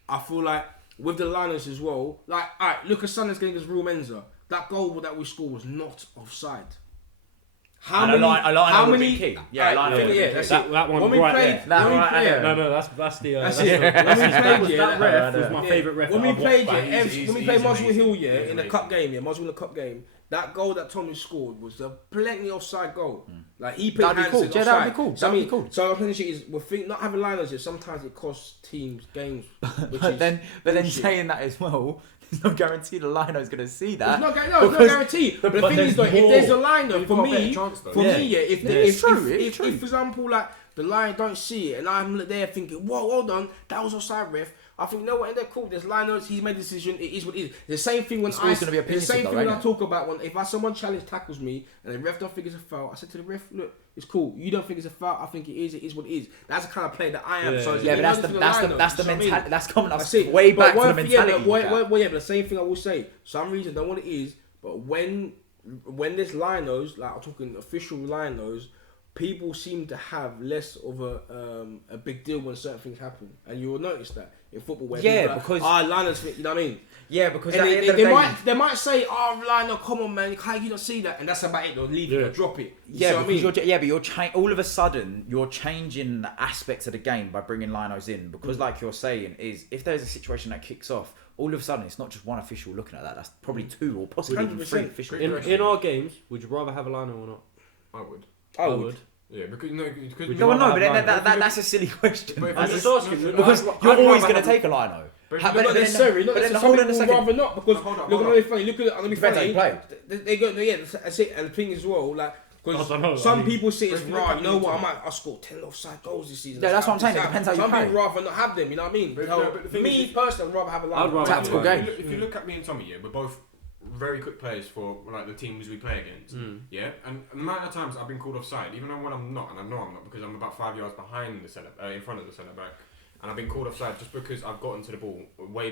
I feel like with the linos as well, like alright, look at Sunday's game against Real Menza. That goal that we scored was not offside. How many? That one when we right played, there. No, that's the. That's it. When we played, that ref was my favourite ref. When we played, when we played Muswell Hill, in the cup game, Muswell in the cup game. That goal that Tommy scored was a plenty offside goal. Like he played that'd be cool. offside. That'd be cool. That'd be cool. So I think the shit is not having liners here. Sometimes it costs teams games. But then saying that as well, there's no guarantee the lino's going to see that. There's no guarantee. But the thing is, though, if there's a liner for me, if for example, like the line don't see it, and I'm there thinking, whoa, hold on, that was offside, ref. I think, no, what, they're cool. There's liners. He's made a decision. It is what it is. The same thing when I talk about when if someone challenge tackles me and the ref don't think it's a foul, I said to the ref, look, it's cool. You don't think it's a foul. I think it is. It is what it is. That's the kind of player that I am. So but that's the mentality. That's coming up way back to the mentality. But the same thing I will say. Some reason don't know what it is, but when there's linos, like I'm talking official linos, people seem to have less of a big deal when certain things happen, and you will notice that in football. Where because liners, you know what I mean? Yeah, because they might say, liner, come on, man, you don't see that, and that's about it. They'll leave it or drop it. But all of a sudden you're changing the aspects of the game by bringing linos in, because like you're saying is if there's a situation that kicks off, all of a sudden it's not just one official looking at that. That's probably two or possibly even three officials. In our games, would you rather have a liner or not? I would. Yeah, because but that's a silly question. But I'm just asking because you're always going to take a lino. Not necessarily. Hold on a second. Rather not because look at funny. Look at it. Depends how you play. They go. Yeah, that's it. And the thing as well, like. Because some people say it's raw. You know what? I scored 10 offside goals this season. Yeah, that's what I'm saying. It depends how you play. Some people rather not have them. You know what I mean? But me personally, I'd rather have a line. Tactical game. If you look at me and Tommy, we're both very quick players for like the teams we play against. Yeah, and the amount of times I've been called offside, even when I'm not, and I know I'm not because I'm about 5 yards behind the centre, in front of the centre back, and I've been called offside just because I've gotten to the ball way before.